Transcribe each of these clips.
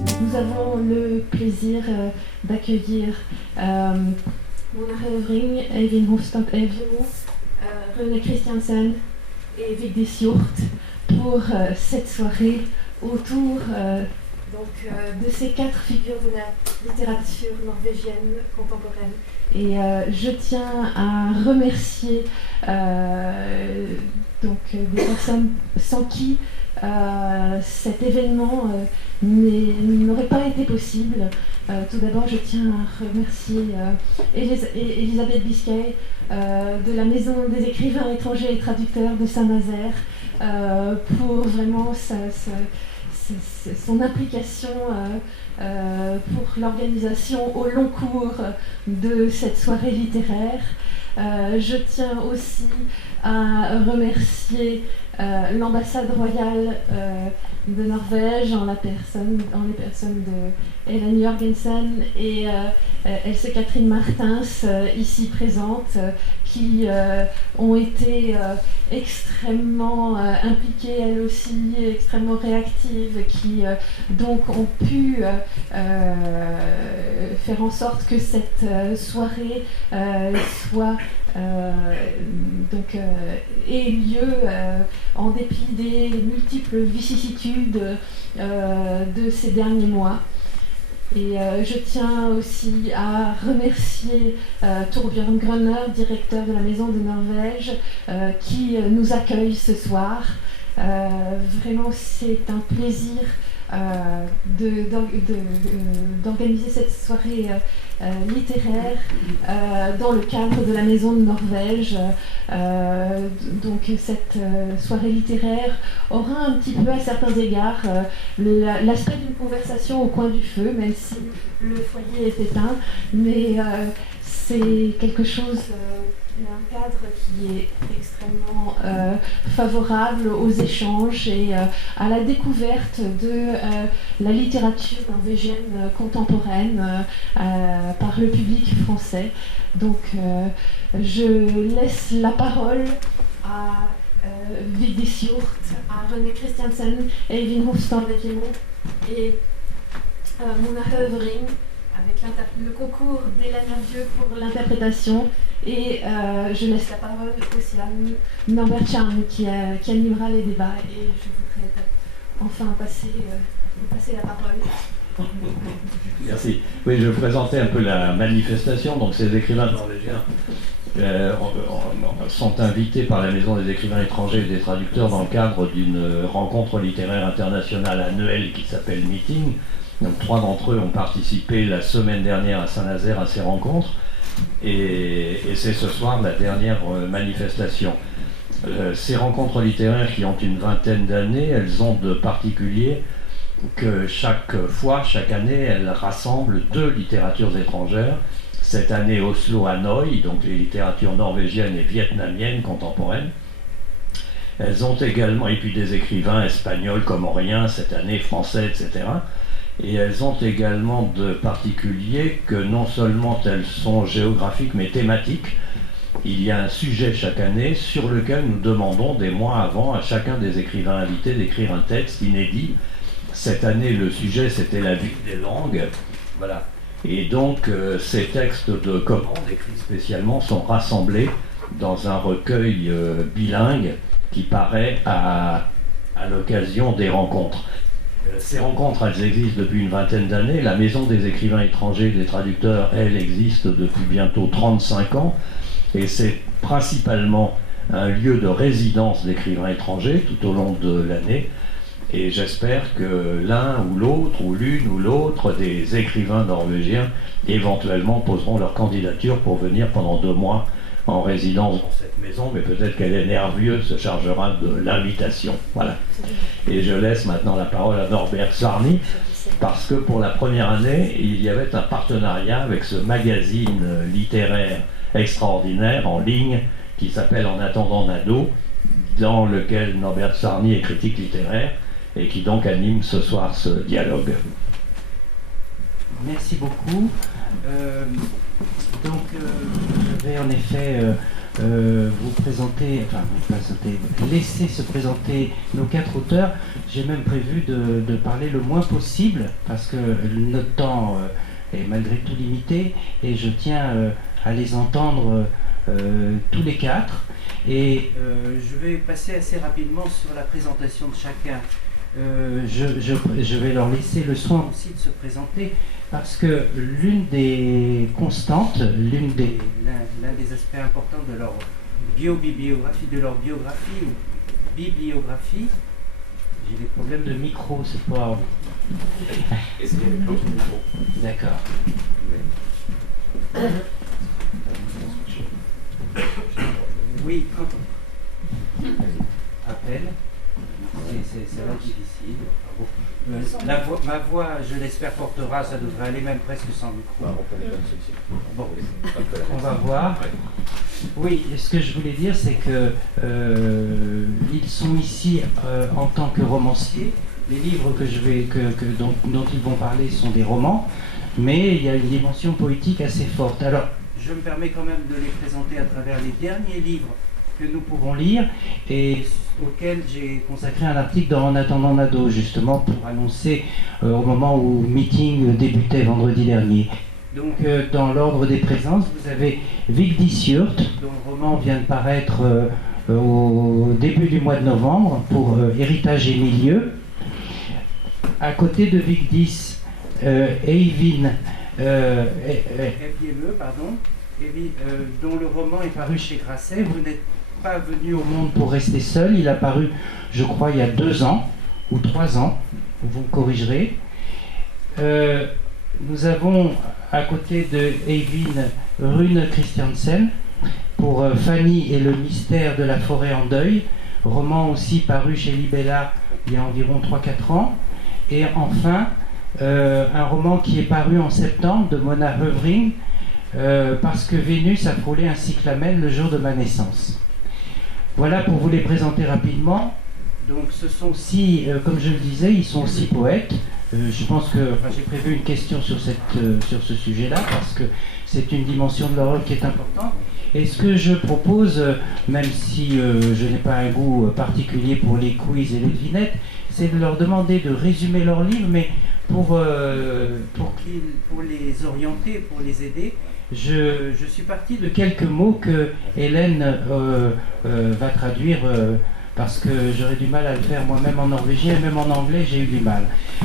Nous avons le plaisir d'accueillir Mona Heuvring, Eivind Hofstad-Evjemo, René Christiansen et Vigdis Hjorth pour cette soirée autour de ces 4 figures de la littérature norvégienne contemporaine. Et je tiens à remercier des personnes sans qui cet événement n'aurait pas été possible. Tout d'abord, je tiens à remercier Elisabeth Biscay de la Maison des écrivains étrangers et traducteurs de Saint-Nazaire pour vraiment son implication pour l'organisation au long cours de cette soirée littéraire. Je tiens aussi à remercier l'ambassade royale de Norvège en les personnes de Helen Jørgensen et Else Catherine Martins ici présentes qui ont été extrêmement impliquées elles aussi, extrêmement réactives, qui donc ont pu faire en sorte que cette soirée ait lieu en dépit des multiples vicissitudes de ces derniers mois. Et je tiens aussi à remercier Torbjørn Grønner, directeur de la Maison de Norvège, qui nous accueille ce soir. Vraiment, c'est un plaisir d'organiser cette soirée littéraire dans le cadre de la Maison de Norvège. Donc cette soirée littéraire aura un petit peu à certains égards l'aspect d'une conversation au coin du feu, même si le foyer est éteint, mais c'est quelque chose, un cadre qui est extrêmement favorable aux échanges et à la découverte de la littérature norvégienne contemporaine par le public français. Donc je laisse la parole à Vigdis Hjorth, à René Christiansen, Eivind Hofstad-Evjemo et Mona Heuvring, avec le concours d'Hélène Hervieux pour l'interprétation. Et je laisse la parole aussi à Norbert Charny qui animera les débats. Et je voudrais enfin passer la parole. Merci. Oui, je vais présenter un peu la manifestation. Donc ces écrivains norvégiens sont invités par la Maison des écrivains étrangers et des traducteurs dans le cadre d'une rencontre littéraire internationale annuelle qui s'appelle Meeting. Donc 3 d'entre eux ont participé la semaine dernière à Saint-Nazaire à ces rencontres. Et c'est ce soir la dernière manifestation. Ces rencontres littéraires qui ont une vingtaine d'années, elles ont de particulier que chaque année, elles rassemblent 2 littératures étrangères. Cette année, Oslo-Hanoï, donc les littératures norvégiennes et vietnamiennes contemporaines. Elles ont également, et puis des écrivains espagnols, comoriens, cette année français, etc. Et elles ont également de particulier que non seulement elles sont géographiques mais thématiques. Il y a un sujet chaque année sur lequel nous demandons des mois avant à chacun des écrivains invités d'écrire un texte inédit. Cette année, le sujet c'était la vie des langues. Voilà. Et donc ces textes de commandes écrits spécialement sont rassemblés dans un recueil bilingue qui paraît à l'occasion des rencontres. Ces rencontres, elles existent depuis une vingtaine d'années. La Maison des écrivains étrangers et des traducteurs, elle, existe depuis bientôt 35 ans. Et c'est principalement un lieu de résidence d'écrivains étrangers tout au long de l'année. Et j'espère que l'un ou l'autre, ou l'une ou l'autre des écrivains norvégiens, éventuellement poseront leur candidature pour venir pendant 2 mois en résidence dans cette maison, mais peut-être qu'Hélène Hervieux se chargera de l'invitation. Voilà. Et je laisse maintenant la parole à Norbert Charny, parce que pour la première année, il y avait un partenariat avec ce magazine littéraire extraordinaire en ligne qui s'appelle En attendant Nado, dans lequel Norbert Charny est critique littéraire et qui donc anime ce soir ce dialogue. Merci beaucoup. Je vais en effet laisser se présenter nos 4 auteurs. J'ai même prévu de parler le moins possible parce que notre temps est malgré tout limité et je tiens à les entendre tous les 4. Et je vais passer assez rapidement sur la présentation de chacun. Je vais leur laisser le soin aussi de se présenter parce que l'une des constantes, l'un des aspects importants de leur biographie ou bibliographie, j'ai des problèmes de micro, c'est pas... D'accord. Oui, appel. C'est là difficile. Ma voix, je l'espère, portera, ça devrait aller même presque sans micro. Bon, on va voir. Oui, ce que je voulais dire, c'est que ils sont ici en tant que romanciers. Les livres dont ils vont parler sont des romans, mais il y a une dimension poétique assez forte. Alors, je me permets quand même de les présenter à travers les derniers livres que nous pouvons lire et auquel j'ai consacré un article dans En attendant Nado, justement pour annoncer au moment où le meeting débutait vendredi dernier. Donc dans l'ordre des présences, vous avez Vigdis Hjorth, dont le roman vient de paraître au début du mois de novembre pour Héritage et Milieu. À côté de Vigdis, Eyvind dont le roman est paru chez Grasset. Vous n'êtes pas venu au monde pour rester seul. Il a paru, je crois, il y a 2 ans ou 3 ans. Vous me corrigerez. Nous avons à côté de Eyvind Rune Christiansen pour Fanny et le mystère de la forêt en deuil, roman aussi paru chez Libella il y a environ 3-4 ans. Et enfin, un roman qui est paru en septembre de Mona Heuvring, parce que Vénus a frôlé un cyclamen le jour de ma naissance. Voilà pour vous les présenter rapidement. Donc ce sont aussi, comme je le disais, ils sont aussi poètes. Je pense que j'ai prévu une question sur ce sujet-là, parce que c'est une dimension de leur œuvre qui est importante. Et ce que je propose, même si je n'ai pas un goût particulier pour les quiz et les devinettes, c'est de leur demander de résumer leur livre, mais pour les orienter, pour les aider. Je suis parti de quelques mots que Hélène va traduire parce que j'aurais du mal à le faire moi-même en norvégien, et même en anglais j'ai eu du mal.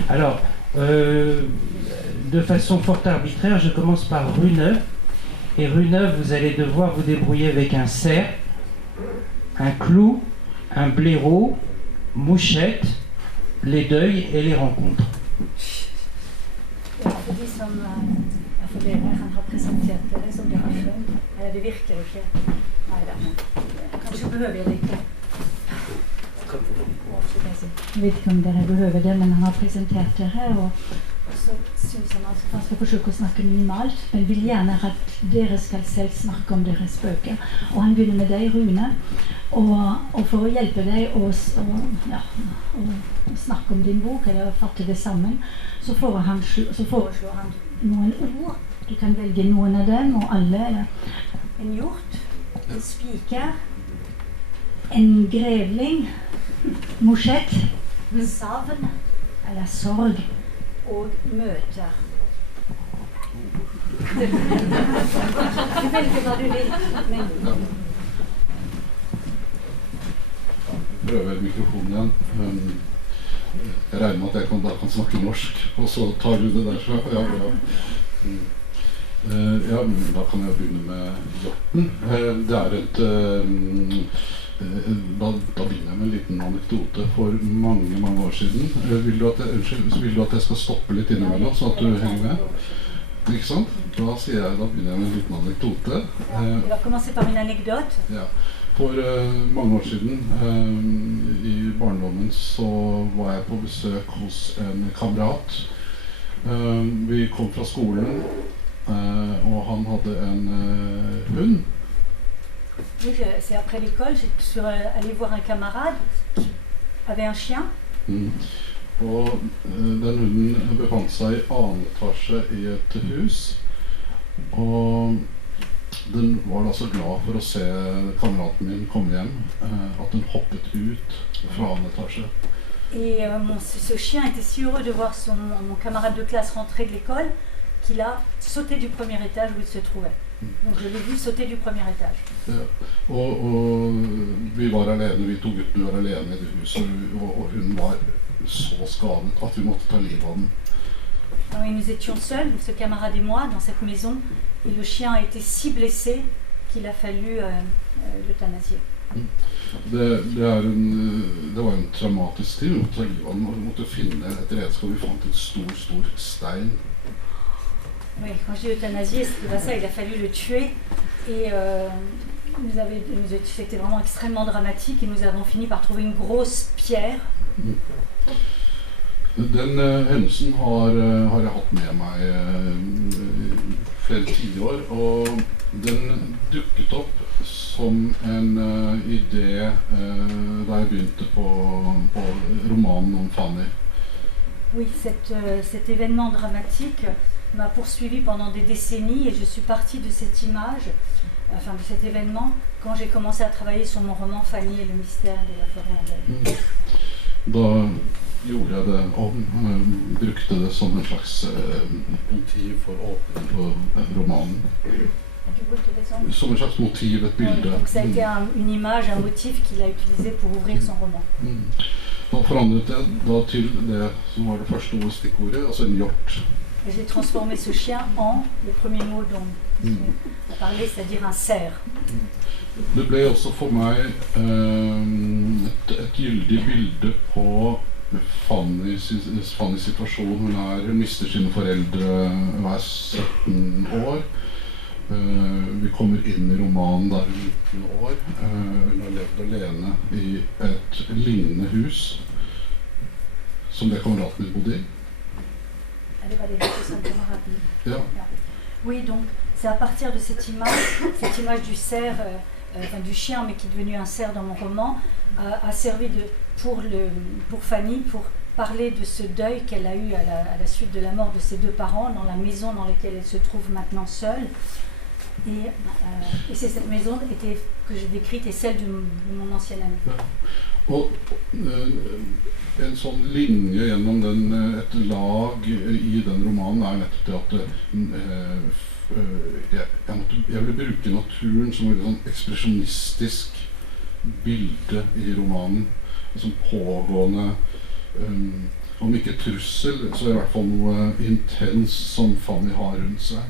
Alors, de façon fort arbitraire, je commence par Rune. Et Rune, vous allez devoir vous débrouiller avec un cerf, un clou, un blaireau, mouchette, les deuils et les rencontres. For dere, han har presentert dere som dere har skjønt. Det virker ikke. Neida, kanskje behøver jeg det ikke. Jeg vet ikke om dere behøver det, men han har presentert dere, og så synes han skal forsøke å snakke minimalt, men vil gjerne at dere skal selv snakke om deres bøker. Og han begynner med deg, Rune, og for å hjelpe deg å snakke om din bok, eller fatte det sammen, så foreslår han noen ord. Du kan velge noen av dem, og alle. En hjort, en spiker, en grevling, mosjett, savn, eller sorg, og møter. Du velger hva du vil, men... Prøver mikrofonen igjen. Jeg regner med at jeg da kan snakke norsk, og så tar du det derfra. Ja, bra. Ja, da kan jeg begynne med hjorten. Det er da begynner jeg med en liten anekdote for mange år siden. Vil du at jeg skal stoppe litt innimellom, så at du henger med? Ikke sant? Da begynner jeg med en liten anekdote. Du har commencé par une anecdote? Ja. For mange år siden, i barndommen, så var jeg på besøk hos en kamerat. Vi kom fra skolen, og han hadde en hund. Oui, c'est après l'école, je suis allée voir un camarade qui avait un chien. Og den hunden befant seg i annen etasje i et hus. Og den var da så glad for å se kameraten min komme hjem, at den hoppet ut fra annen etasje. Et ce chien était si heureux de voir mon camarade de classe rentrer de l'école qu'il a sauté du premier étage où il se trouvait. Donc je l'ai vu sauter du premier étage. Ja. Og vi var alene, vi to guttene var alene i det huset, og hun var så skadet at vi måtte ta livet av den. Et nous étions seuls, ce camarade et moi, dans cette maison, et le chien a été si blessé qu'il a fallu l'euthanasier. Det var en traumatisk tid. Vi måtte ta livet av den, og vi måtte finne et redskap. Vi fant en stor stein. Oui, quand j'ai euthanasié, c'était pas ça, il a fallu le tuer. Et c'était vraiment extrêmement dramatique, et nous avons fini par trouver une grosse pierre. Den hendelsen har jeg hatt med meg flere tiår, og den dukket opp som en idé da jeg begynte på romanen om Fanny. Oui, cet événement dramatique m'a poursuivi pendant des décennies, et je suis partie de cette image, enfin de cet événement, quand j'ai commencé à travailler sur mon roman Fanny et le mystère de la forêt andale. Da gjorde jeg det om, brukte det som en slags motiv for åpning på romanen. Som en slags motiv, et bilde. Donc ça a été une image, un motif qu'il a utilisé pour ouvrir son roman. Da forandret jeg da til det som var det første stikkordet, altså en hjort. J'ai transformé ce chien en, le premier mot dont on a parlé, c'est-à-dire un cerf. Det ble også for meg et gyldig bilde på Fannys situasjon. Hun mister sine foreldre hver 17 år. Vi kommer inn i romanen der hun er 19 år. Hun har levd alene i et lignende hus som det kameraten min bodde i. Ja. Oui, donc c'est à partir de cette image du cerf, enfin du chien, mais qui est devenu un cerf dans mon roman, a servi pour Fanny, pour parler de ce deuil qu'elle a eu à la suite de la mort de ses deux parents, dans la maison dans laquelle elle se trouve maintenant seule. Et c'est cette maison que j'ai décrite, et celle de mon ancien ami. Og en sånn linje gjennom et lag i den romanen er nettopp det at jeg ville bruke naturen som et sånn ekspresjonistisk bilde i romanen. En sånn pågående, om ikke trussel, så i hvert fall noe intens som Fanny har rundt seg.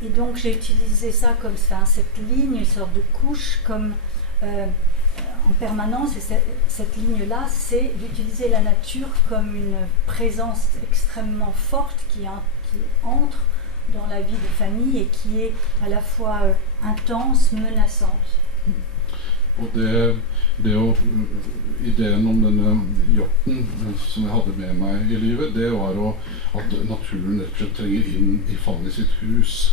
Et donc j'ai utilisé ça comme cette ligne, une sorte de couche, comme en permanence, et cette ligne-là, c'est d'utiliser la nature comme une présence extrêmement forte qui entre dans la vie de Fanny et qui est à la fois intense, menaçante. Og ideen om denne hjorten som jeg hadde med meg i livet, det var at naturen rett og slett trenger inn i Fanny sitt hus.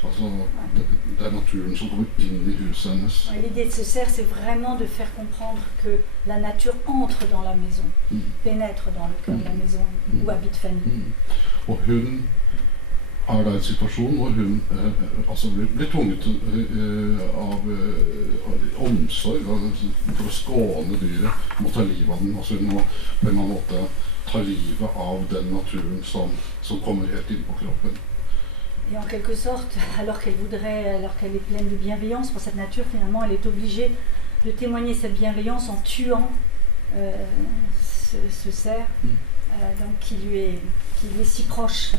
Altså, det er naturen som kommer inn i huset hennes. L'idée de ce cerf, c'est vraiment de faire comprendre que la nature entre dans la maison, pénètre dans le cœur de la maison où habite Fanny. Og hun er da i en situasjon hvor hun blir tvunget av omsorg for å skåne dyret, må ta livet av den. Altså hun må på en måte ta livet av den naturen som kommer helt inn på kroppen. Et en quelque sorte, alors qu'elle est pleine de bienveillance pour cette nature, finalement, elle est obligée de témoigner cette bienveillance en tuant ce cerf, donc qui lui est si proche.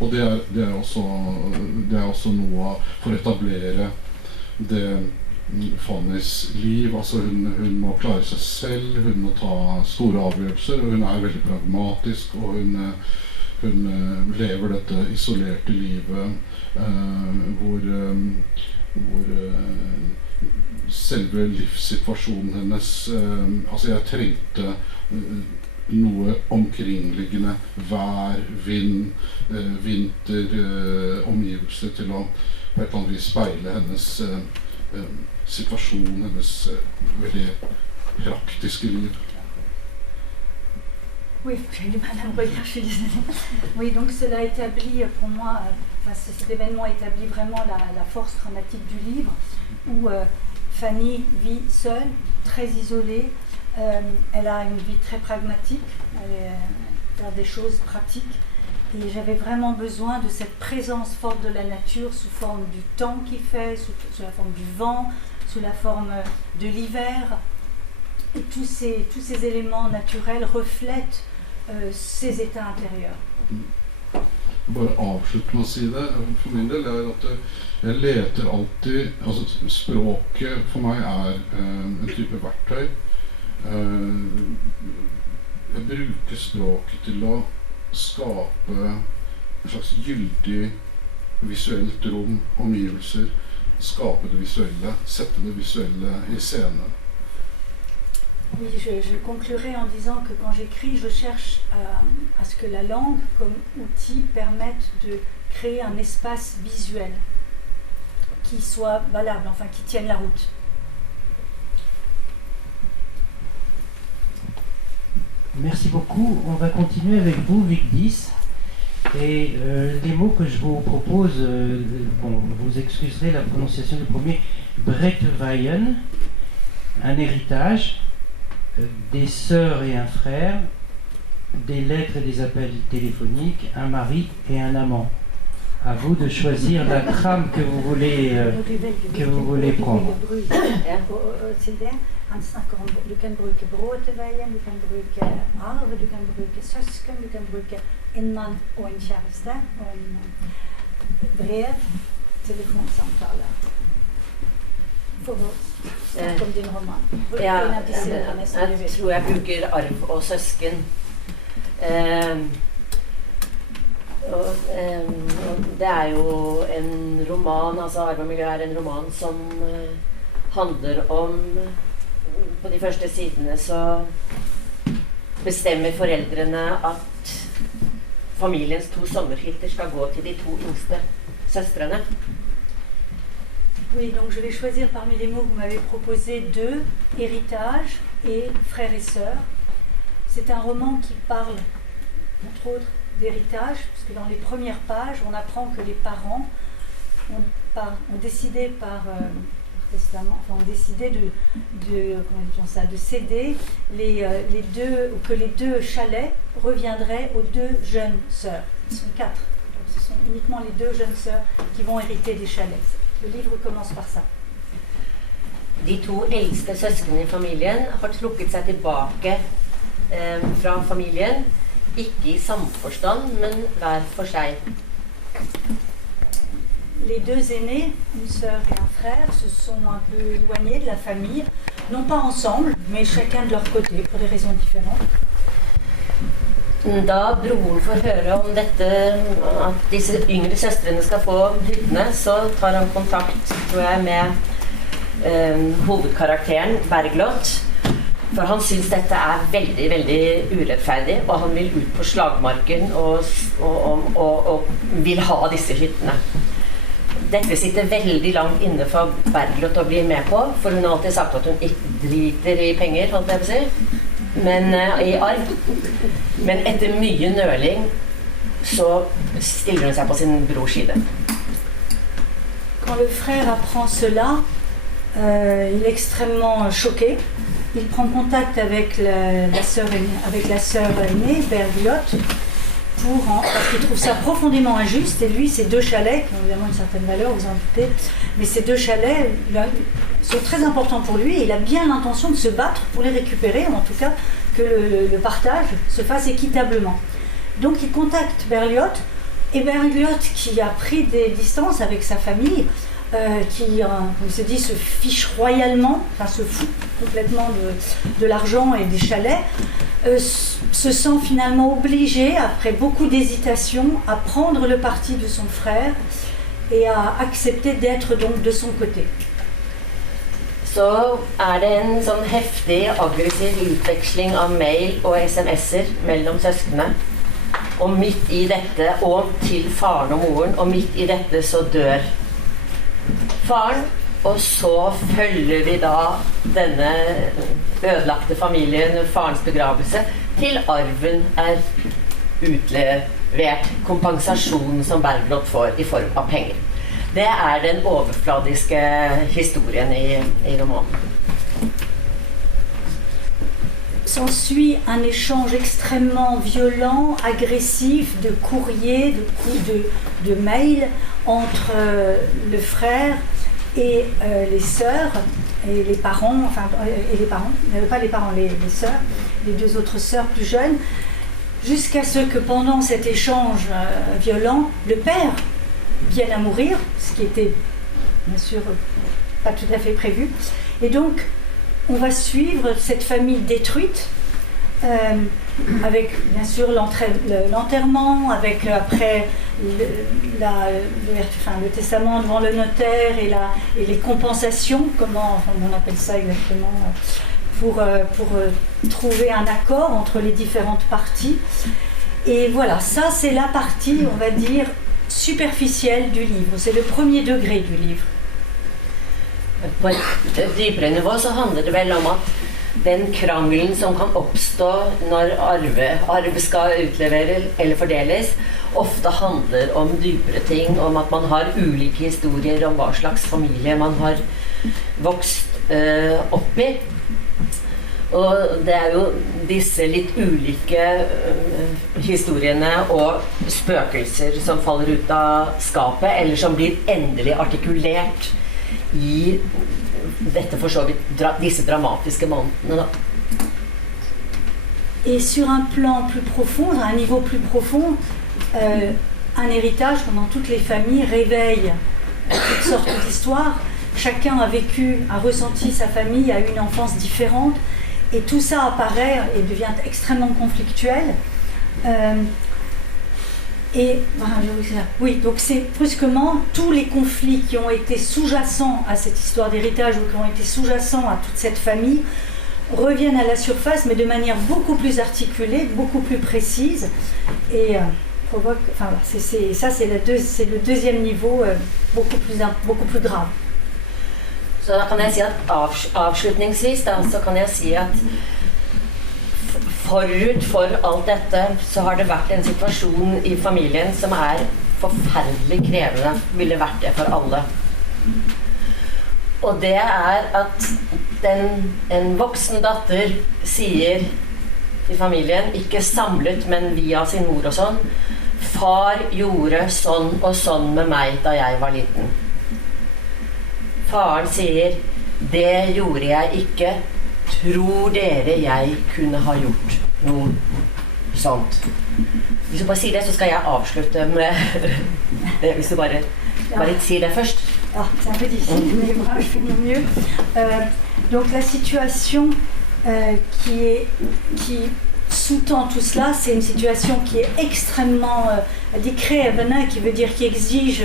Og det er også noe for å etablere det Fannys liv. Altså hun må klare seg selv, hun må ta store avgjørelser, og hun er veldig pragmatisk, og hun lever dette isolerte livet hvor selve livssituasjonen hennes, altså jeg trengte noe omkringliggende, vær, vind, vinter, omgivelser til å på et eller annet vis speile hennes situasjon, hennes veldig praktiske liv. Oui, Madame Breuiller, je suis désolée. Oui, donc cela établit pour moi, cet événement établit vraiment la force dramatique du livre, où Fanny vit seule, très isolée. Elle a une vie très pragmatique, elle fait des choses pratiques. Et j'avais vraiment besoin de cette présence forte de la nature sous forme du temps qu'il fait, sous la forme du vent, sous la forme de l'hiver. Et tous ces éléments naturels reflètent ses états intérieurs. Bare avslutte med å si det. For min del er at jeg leter alltid, altså språket for meg en type verktøy. Jeg bruker språket til å skape en slags gyldig visuelt rom, omgivelser, skape det visuelle, sette det visuelle i scene. Oui, je conclurai en disant que quand j'écris, je cherche à ce que la langue comme outil permette de créer un espace visuel qui soit valable, enfin qui tienne la route. Merci beaucoup. On va continuer avec vous, Vigdis. Et les mots que je vous propose, vous excuserez la prononciation du premier, Breteuweien, un héritage, des sœurs et un frère, des lettres et des appels téléphoniques, un mari et un amant. À vous de choisir la trame que vous voulez prendre. Han snakker om du kan bruke Breteuweien, du kan bruke arv, du kan bruke søsken, du kan bruke en mann og en kjæreste, og en brev, telefonsamtale. For å snakke om din roman. Ja, jeg tror jeg bruker arv og søsken. Og det er jo en roman, altså Arv og miljø er en roman som handler om. På de første sidene så bestemmer foreldrene at familiens 2 sommerskilter skal gå til de 2 yngste søstrene. Oui, donc je vais choisir parmi les mots que vous m'avez proposé 2, héritage et frères et sœurs. C'est un roman qui parle, entre autres, d'héritage, puisque dans les premières pages, on apprend que les parents ont décidé par testament, enfin, ont décidé de céder que les 2 chalets reviendraient aux 2 jeunes sœurs. Ils sont 4. Donc ce sont uniquement les 2 jeunes sœurs qui vont hériter des chalets. Le livre commence par ça. De 2 eldste søskene i familien har trukket seg tilbake fra familien, ikke i samforstand, men hver for seg. Les 2 aînés, une sœur et un frère, se sont un peu éloignés de la famille, non pas ensemble, mais chacun de leur côté, pour des raisons différentes. Da broren får høre om dette, at disse yngre søstrene skal få hyttene, så tar han kontakt, tror jeg, med hovedkarakteren Bergljot. For han synes dette er veldig, veldig urettferdig, og han vil ut på slagmarken og vil ha disse hyttene. Dette sitter veldig langt inne for Bergljot å bli med på, for hun har alltid sagt at hun ikke driter i penger, holdt jeg på å si, men i arv. Men etter mye nøling så stiller hun seg på sin brors side. Quand le frère apprend cela, il est extrêmement choqué. Il prend contact avec la sœur aînée, Bergljot, parce qu'il trouve ça profondément injuste. Et lui, ces 2 chalets, qui ont évidemment une certaine valeur, vous en doutez, mais ces 2 chalets sont très importants pour lui. Et il a bien l'intention de se battre pour les récupérer, ou en tout cas que le partage se fasse équitablement. Donc il contacte Bergljot, et Bergljot, qui a pris des distances avec sa famille, qui, comme se dit, se fiche royalement, enfin se fout complètement de l'argent et des chalets, se sent finalement obligé, après beaucoup d'hésitation, à prendre le parti de son frère et à accepter d'être donc de son côté. Så det en sånn heftig, aggressiv utveksling av mail og sms'er mellom søskene. Og midt i dette, og til faren og moren, og midt i dette så dør faren, og så følger vi da denne ødelagte familien, farens begravelse, til arven utlevert kompensasjon som Bergljot får i form av penger. Det den overfladiske historien i romanen. S'ensuit un échange extrêmement violent, agressif, de courriers, de mails entre le frère et les sœurs et les parents, les sœurs, les deux autres sœurs plus jeunes, jusqu'à ce que pendant cet échange violent, le père vienne à mourir, ce qui était bien sûr pas tout à fait prévu. Et donc, on va suivre cette famille détruite, avec bien sûr l'enterrement, avec après le testament devant le notaire et les compensations, comment on appelle ça exactement, pour trouver un accord entre les différentes parties. Et voilà, ça c'est la partie, on va dire, superficielle du livre. C'est le premier degré du livre. På et dypere nivå så handler det vel om at den krangelen som kan oppstå når arv skal utleveres eller fordeles, ofte handler om dypere ting, om at man har ulike historier om hva slags familie man har vokst opp i. Og det jo disse litt ulike historiene og spøkelser som faller ut av skapet, eller som blir endelig artikulert i dette for så vidt disse dramatiske månedene. Et sur un plan plus profond, à un niveau plus profond, un héritage, comme dans toutes les familles, réveille toutes sortes d'histoires. Chacun a vécu, a ressenti sa famille, a eu une enfance différente, et tout ça apparaît et devient extrêmement conflictuel. Oui, donc c'est brusquement tous les conflits qui ont été sous-jacents à cette histoire d'héritage ou qui ont été sous-jacents à toute cette famille reviennent à la surface, mais de manière beaucoup plus articulée, beaucoup plus précise, et provoquent. Enfin, c'est le deuxième niveau, beaucoup plus grave. Så da kan jeg si at avslutningsvis så kan jeg si at forut for alt dette så har det vært en situasjon i familien som forferdelig krevende, ville vært det for alle. Og det at en voksen datter sier til familien, ikke samlet, men via sin mor og sånn, far gjorde sånn og sånn med meg da jeg var liten. Faren sier, det gjorde jeg ikke. Tror dere jeg kunne ha gjort noe sånt? Hvis du bare sier det, så skal jeg avslutte med det, hvis du bare sier det først. Ja, c'est un peu difficile, mais moi je fais mon mieux. Donc la situation qui sous-tend tout cela, c'est une situation qui est extrêmement krävande, qui veut dire qui exige,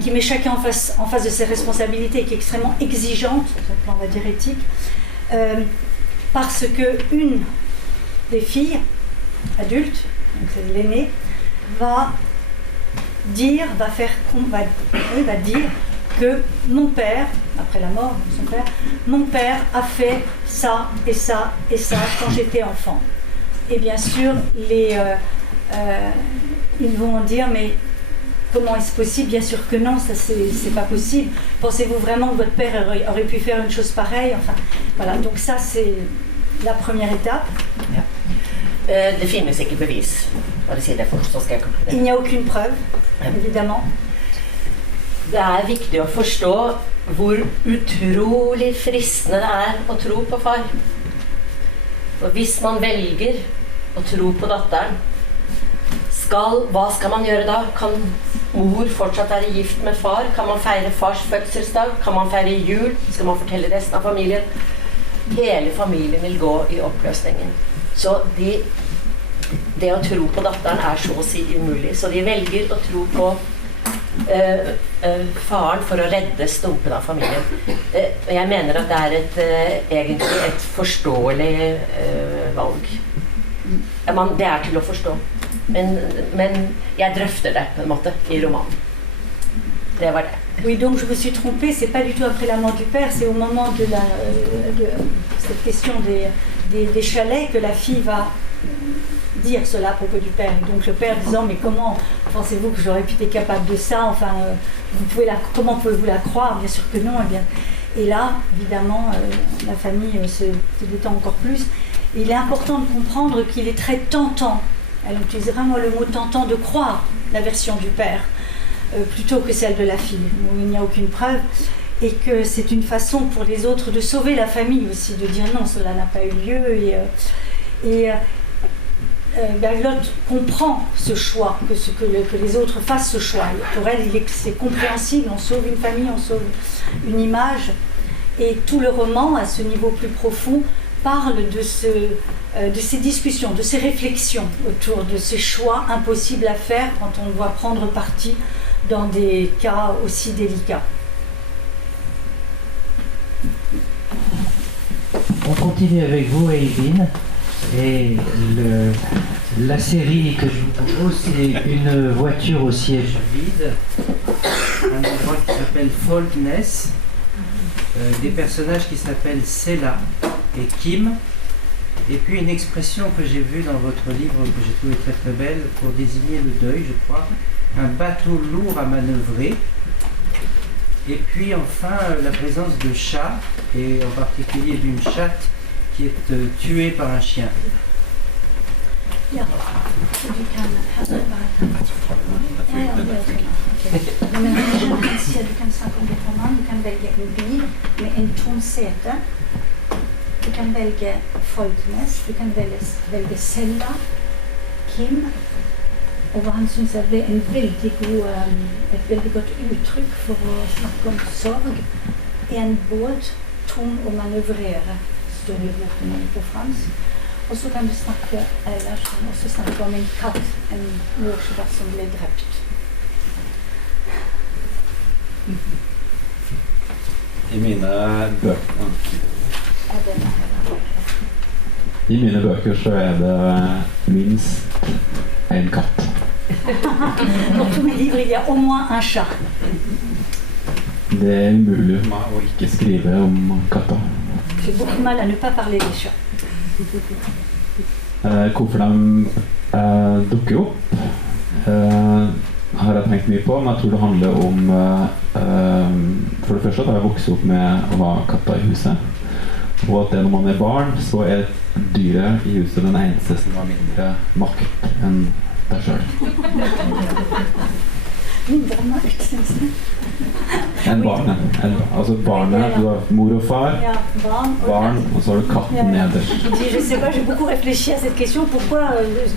qui met chacun en face de ses responsabilités, qui est extrêmement exigeante, sur le plan on va dire éthique, parce que une des filles adultes, donc c'est l'aînée, va dire que mon père, après la mort de son père, mon père a fait ça et ça et ça quand j'étais enfant. Et bien sûr, ils vont dire, mais comment est-ce possible? Bien sûr que non, ça c'est pas possible. Pensez-vous vraiment que votre père aurait pu faire une chose pareille? Enfin, voilà, donc ça c'est la première étape. Det finnes ikke bevis. Bare si det først, så skal jeg konkludere. Il n'y a aucune preuve, évidemment. Det viktig å forstå hvor utrolig fristende det å tro på far. For hvis man velger å tro på datteren, hva skal man gjøre da? Kan mor fortsatt være gift med far? Kan man feire fars fødselsdag? Kan man feire jul? Skal man fortelle resten av familien? Hele familien vil gå i oppløsningen. Så det å tro på datteren så å si umulig. Så de velger å tro på faren for å redde stumpen av familien. Jeg mener at det egentlig et forståelig valg. Det til å forstå. Men jeg drøfter det på en måte i romanen. Det var det. Oui, donc je me suis trompée, c'est pas du tout après la mort du père, c'est au moment de cette question des chalets que la fille va dire cela à propos du père. Donc le père disant, mais comment pensez-vous que j'aurais pu être capable de ça? Enfin, comment pouvez-vous la croire? Bien sûr que non. Et là, évidemment, la famille se détend encore plus. Il est important de comprendre qu'il est très tentant, elle utilise vraiment le mot tentant, de croire la version du père, plutôt que celle de la fille, où il n'y a aucune preuve, et que c'est une façon pour les autres de sauver la famille aussi, de dire non, cela n'a pas eu lieu. Berglotte comprend ce choix, que les autres fassent ce choix. Pour elle, c'est compréhensible, on sauve une famille, on sauve une image. Et tout le roman, à ce niveau plus profond, parle de ces discussions, de ces réflexions autour de ces choix impossibles à faire quand on doit prendre parti dans des cas aussi délicats. On continue avec vous, Eivin. Et la série que je vous propose, c'est une voiture au siège vide, un endroit qui s'appelle Foldness, des personnages qui s'appellent Sela et Kim, et puis une expression que j'ai vue dans votre livre que j'ai trouvé très très belle pour désigner le deuil, je crois, un bateau lourd à manœuvrer, et puis enfin la présence de chats, et en particulier d'une chatte qui est tuée par un chien. Ja, så du kan du kan snakke om det for mann. Du kan velge en bil med en tom sete. Du kan velge Foldness. Du kan velge Sela, Kim, og hva han synes er et veldig godt uttrykk for å snakke om sorg. En båt tom å manøvrere, står i boken på fransk. Og så kan du snakke om en katt, en mårskatt som ble drept. I mine bøker så er det minst en katt. Dans tous mes livres, il y a au moins un chat. Det er umulig å ikke skrive om katter. J'ai beaucoup mal à ne pas parler des chats. Hvorfor de dukker opp har jeg tenkt mye på, men jeg tror det handler om for det første at jeg vokste opp med å ha katter i huset, og at når man er barn så er dyret i huset den eneste som har mindre makt enn deg selv. Mindre makt, synes jeg. Enn barnet. Altså barnet, du har mor og far, barn, og så har du katten nederst. Je sais pas, j'ai beaucoup réfléchi à cette question, pourquoi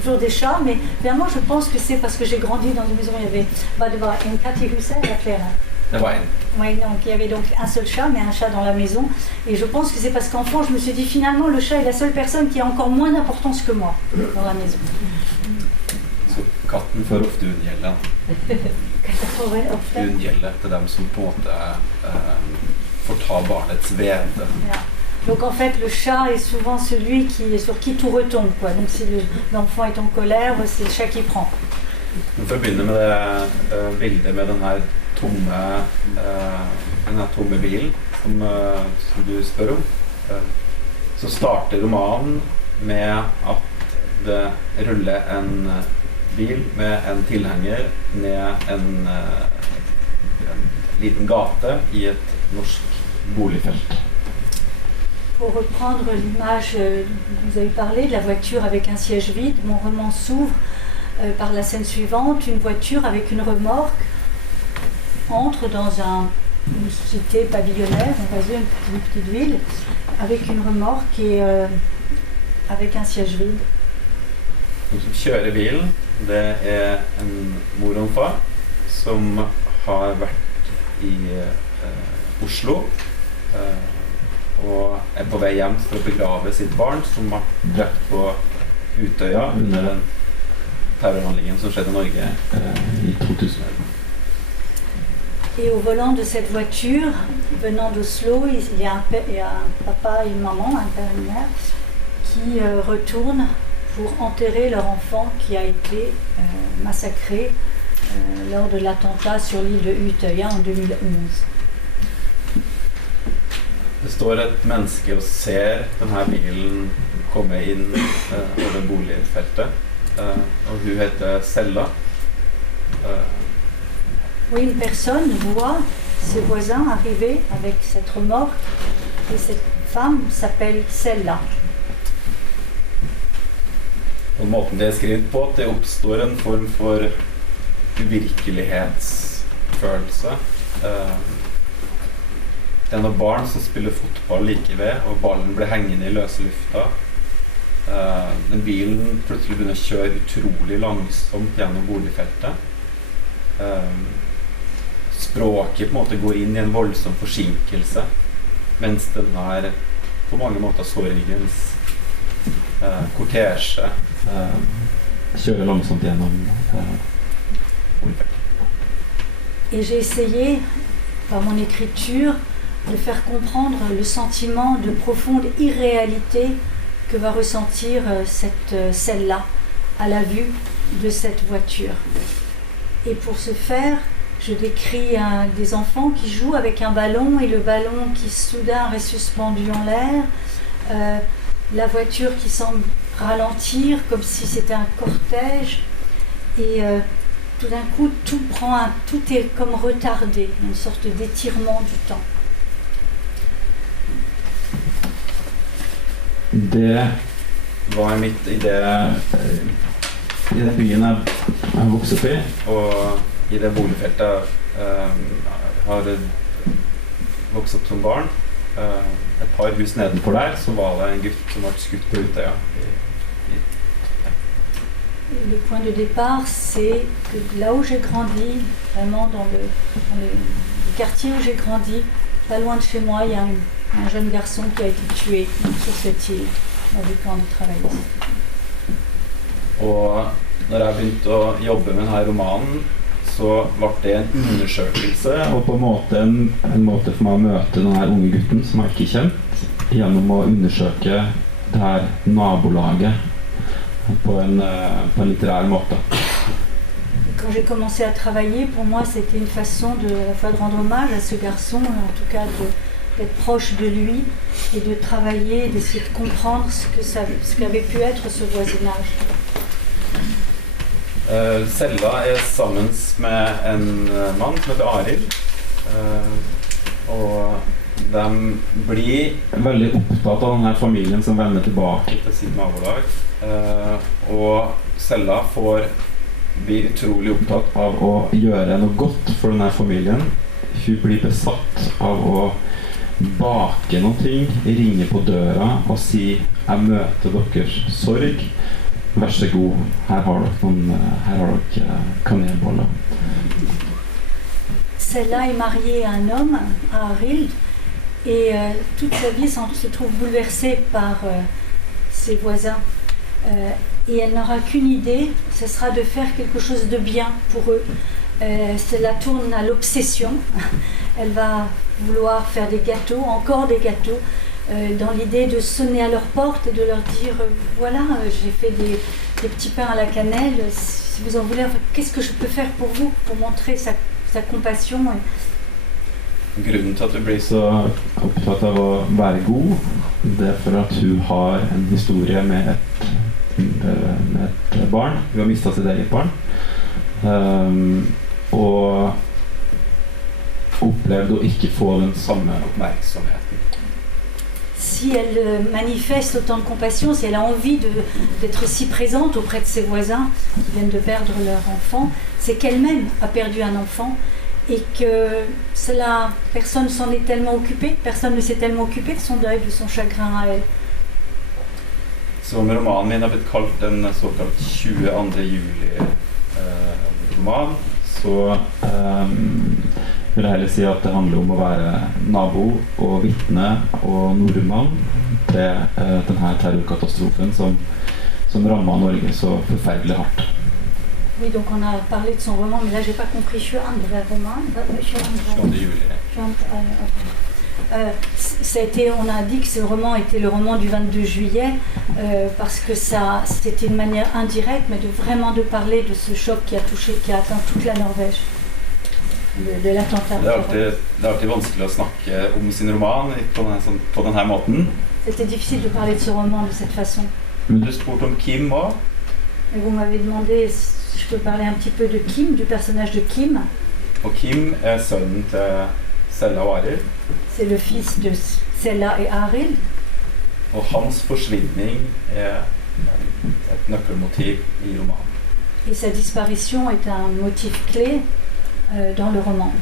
toujours des chats, mais vraiment je pense que c'est parce que j'ai grandi dans une maison où il y avait, det var en katt i huset, il y a flere. Det var en. Oui, donc il y avait donc un seul chat, mais un chat dans la maison, et je pense que c'est parce qu'enfant je me suis dit finalement le chat est la seule personne qui a encore moins d'importance que moi dans la maison. Så katten får ofte unngjelde. Unngjelde til dem som på en måte får ta barnets vede. Ja. Donc en fait le chat est souvent celui sur qui tout retombe, quoi. Donc si l'enfant est en colère, c'est le chat qui prend. For å begynne med det bildet med denne tomme bilen som du spør om, så starter romanen med at det ruller en bil med en tilhenger ned en liten gate i et norsk boligfelt. Pour reprendre l'image dont vous avez parlé, de la voiture avec un siège vide, mon roman s'ouvre par la scène suivante, une voiture avec une remorque entre dans une cité pavillonnaire, on va dire une petite ville, avec une remorque et avec un siège vide. De som kjører bilen, det er en mor og en far som har vært i Oslo og er på vei hjem for å begrave sitt barn som var drept på Utøya under den terrorhandlingen som skjedde i Norge i 2011. Et au volant de cette voiture, venant d'Oslo, il y a un papa et une maman, un père et une mère, qui retournent pour enterrer leur enfant qui a été massacré lors de l'attentat sur l'île de Utøya en 2011. Det står et menneske og ser denne bilen komme inn over boligfeltet, og hun heter Sella. Oui, une personne voit ses voisins arriver avec cette remorque et cette femme s'appelle Sella. Og måten det skrevet på, at det oppstår en form for uvirkelighetsfølelse. Det er noen barn som spiller fotball like ved, og ballen blir hengende i løse lufta. Den bilen plutselig begynner å kjøre utrolig langsomt gjennom boligfeltet. Språket på en måte går inn i en voldsom forsinkelse, mens den her på mange måter sorgens kortesje kjører langsomt gjennom boligfeltet. Et j'ai essayé, par mon écriture, de faire comprendre le sentiment de profonde irréalité que va ressentir celle-là à la vue de cette voiture. Et pour ce faire, je décris des enfants qui jouent avec un ballon et le ballon qui soudain est suspendu en l'air, la voiture qui semble ralentir comme si c'était un cortège et tout d'un coup tout est comme retardé, une sorte d'étirement du temps. Det var mitt i den byen jeg vokste opp i, og i det boligfeltet har vokst opp som barn. Et par hus nedenfor der, så var det en gutt som ble skutt på Utøya. Le point de départ, c'est que là où j'ai grandi, vraiment dans le quartier où j'ai grandi, pas loin de chez moi, il y a un jeune garçon qui a été tué sur cette île, dans le camp de travail. Og når jeg begynte å jobbe med denne romanen, så ble det en undersøkelse, og på en måte for meg å møte denne unge gutten som jeg ikke kjent, gjennom å undersøke det her nabolaget på en litterær måte. Quand j'ai commencé à travailler, pour moi c'était une façon de rendre hommage à ce garçon, en tout cas d'être proche de lui et de travailler, d'essayer de comprendre ce qu'avait pu être ce voisinage. Sella sammen med en mann som heter Arild, og de blir veldig opptatt av denne familien som vender tilbake til sitt nabolag, og Sella blir utrolig opptatt av å gjøre noe godt for denne familien. Hun blir besatt av å bake noen ting, ringe på døra og si «Jeg møter deres sorg. Vær så god, her har dere kanelboller». Sella est mariée à un homme, à Arild, et toute sa vie se trouve bouleversée par ses voisins. Et elle n'aura qu'une idée, ce sera de faire quelque chose de bien pour eux. Cela tourne à l'obsession. Elle va vouloir faire des gâteaux, encore des gâteaux, dans l'idée de sonner à leur porte et de leur dire voilà, j'ai fait des petits pains à la cannelle, si vous en voulez, qu'est-ce que je peux faire pour vous, pour montrer sa compassion. Grunnen til at hun blir så opptatt av å være god, det er for at hun har en historie med et barn. Hun har mistet sitt eget barn, og opplevd å ikke få den samme oppmerksomheten. Si elle manifeste autant de compassion, si elle a envie d'être si présente auprès de ses voisins qui viennent de perdre leur enfant, c'est qu'elle-même a perdu un enfant et que personne s'en est tellement occupé, personne ne s'est tellement occupé de son deuil, de son chagrin à elle. Som romanen min har blitt kalt en såkalt 22. juli-roman, så vil jeg heller si at det handler om å være nabo og vitne og nordmann til denne terrorkatastrofen som rammet Norge så forferdelig hardt. Oui, donc on a parlé de son roman, mais là j'ai pas compris. 22. roman. 22. juli. On a dit que ce roman était le roman du 22 juillet parce que c'était une manière indirecte, mais de parler de ce choc qui a atteint toute la Norvège, de l'attentat. Det er alltid vanskelig å snakke om sin roman på denne måten. C'était difficile de parler de ce roman de cette façon. Men du spurte om Kim også. Et vous m'avez demandé si je peux parler un petit peu de Kim, du personnage de Kim. Og Kim sønnen til Sella og Arild. C'est le fils de Sella et Arild. Og hans forsvinning et nøkkelmotiv i romanen. Et sa disparition est un motif clé dans le roman.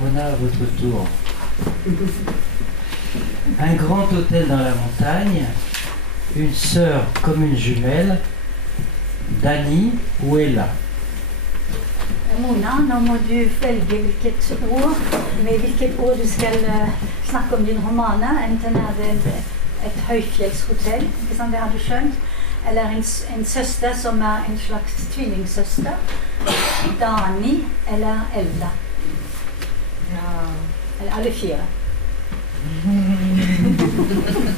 Mona, à votre tour. Un grand hôtel dans la montagne, une sœur comme une jumelle, Dani ou Ella. Mona, nå må du velge hvilket ord du skal snakke om din romane. Enten det et høyfjellshotell, ikke sant, det har du skjønt, eller en søster som en slags tvillingsøster, Dani eller Ella. Eller alle fire.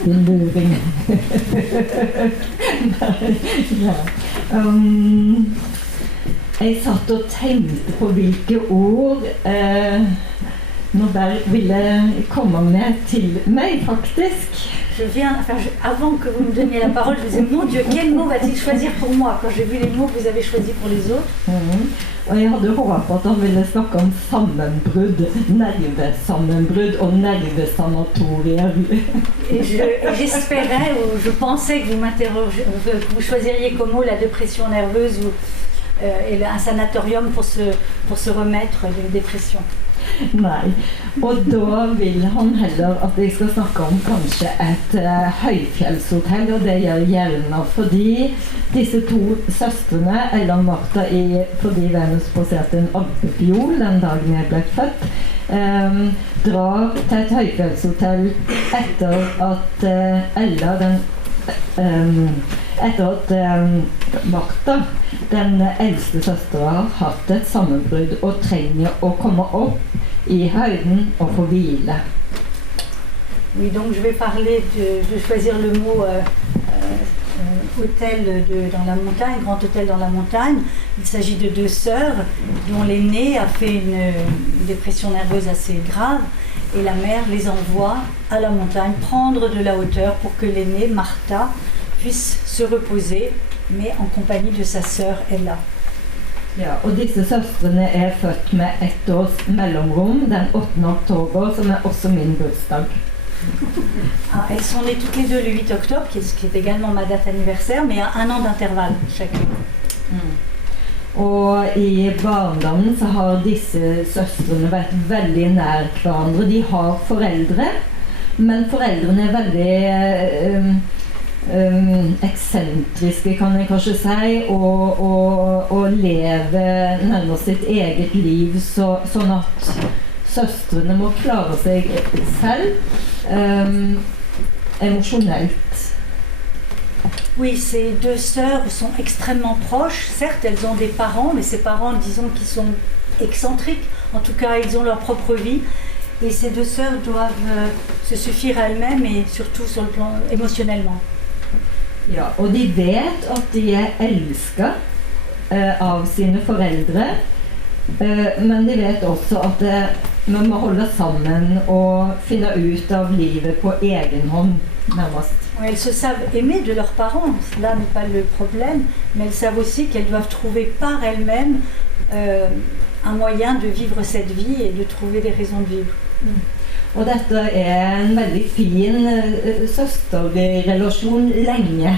Luring. Jeg satt og tenkte på hvilke ord Nobel ville komme med til meg, faktisk. Avant que vous me donniez la parole, je me disais, mon Dieu, quel mot va-t-il choisir pour moi quand j'ai vu les mots que vous avez choisis pour les autres? Og jeg hadde håpet at han ville snakke om sammenbrudd, nervesammenbrudd og nervesanatorier. J'espérais ou je pensais que vous choisiriez comme mot la dépression nerveuse et un sanatorium pour se remettre d'une dépression. Nei, og da vil han heller at jeg skal snakke om kanskje et høyfjellshotell, og det gjør Jelna fordi disse to søstrene, Ella og Martha, fordi Venus poserte en alpefiol den dagen jeg ble født, drar til et høyfjellshotell etter at Martha, den eldste søsteren, har hatt et sammenbrudd og trenger å komme opp i høyden og få hvile. Oui, donc je vais choisir le mot hôtel dans la montagne, grand hôtel dans la montagne. Il s'agit de deux sœurs dont l'aînée a fait une dépression nerveuse assez grave et la mère les envoie à la montagne prendre de la hauteur pour que l'aînée, Martha, puisse se reposer, mais en compagnie de sa sœur Ella. Ja, og disse søstrene født med 1 års mellomrom den 8. oktober, som også min bursdag. Elles sont nées toutes les deux le 8 octobre, qui est également ma date anniversaire, mais à 1 an d'intervalle chacune. Og i barndommen så har disse søstrene vært veldig nær hverandre. De har foreldre, men foreldrene veldig eksentriske, kan jeg kanskje si, og lever nærmest sitt eget liv, sånn at søstrene må klare seg selv emosjonelt. Oui, ces deux sœurs sont extrêmement proches. Certes, elles ont des parents, mais ces parents, disons, qui sont excentriques. En tout cas, ils ont leur propre vie. Et ces deux sœurs doivent se suffire à elles-mêmes et surtout sur le plan émotionnellement. Ja, og de vet at de elsket av sine foreldre, men de vet også at man må holde sammen og finne ut av livet på egen hånd, nærmest. Elles se savent aimer de leurs parents, là n'est pas le problème, mais elles savent aussi qu'elles doivent trouver par elles-mêmes un moyen de vivre cette vie et de trouver des raisons de vivre. Og dette en veldig fin søsterrelasjon lenge.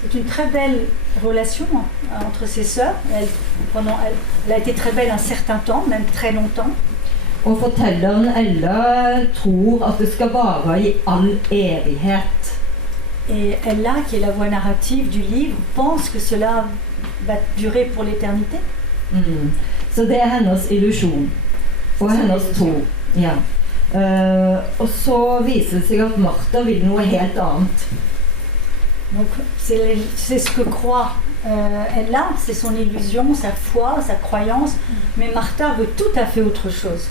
C'est une très belle relation entre ces sœurs. Elle a été très belle un certain temps, même très longtemps. Og fortelleren Ella tror at det skal vare i all evighet. Et Ella, qui est la voix narrative du livre, pense que cela va durer pour l'éternité. Så det hennes illusion og hennes tro. Ja. Og så viser det seg at Martha vil noe helt annet. Donc c'est ce que croit Ella, c'est son illusion, sa foi, sa croyance, mais Martha veut tout à fait autre chose.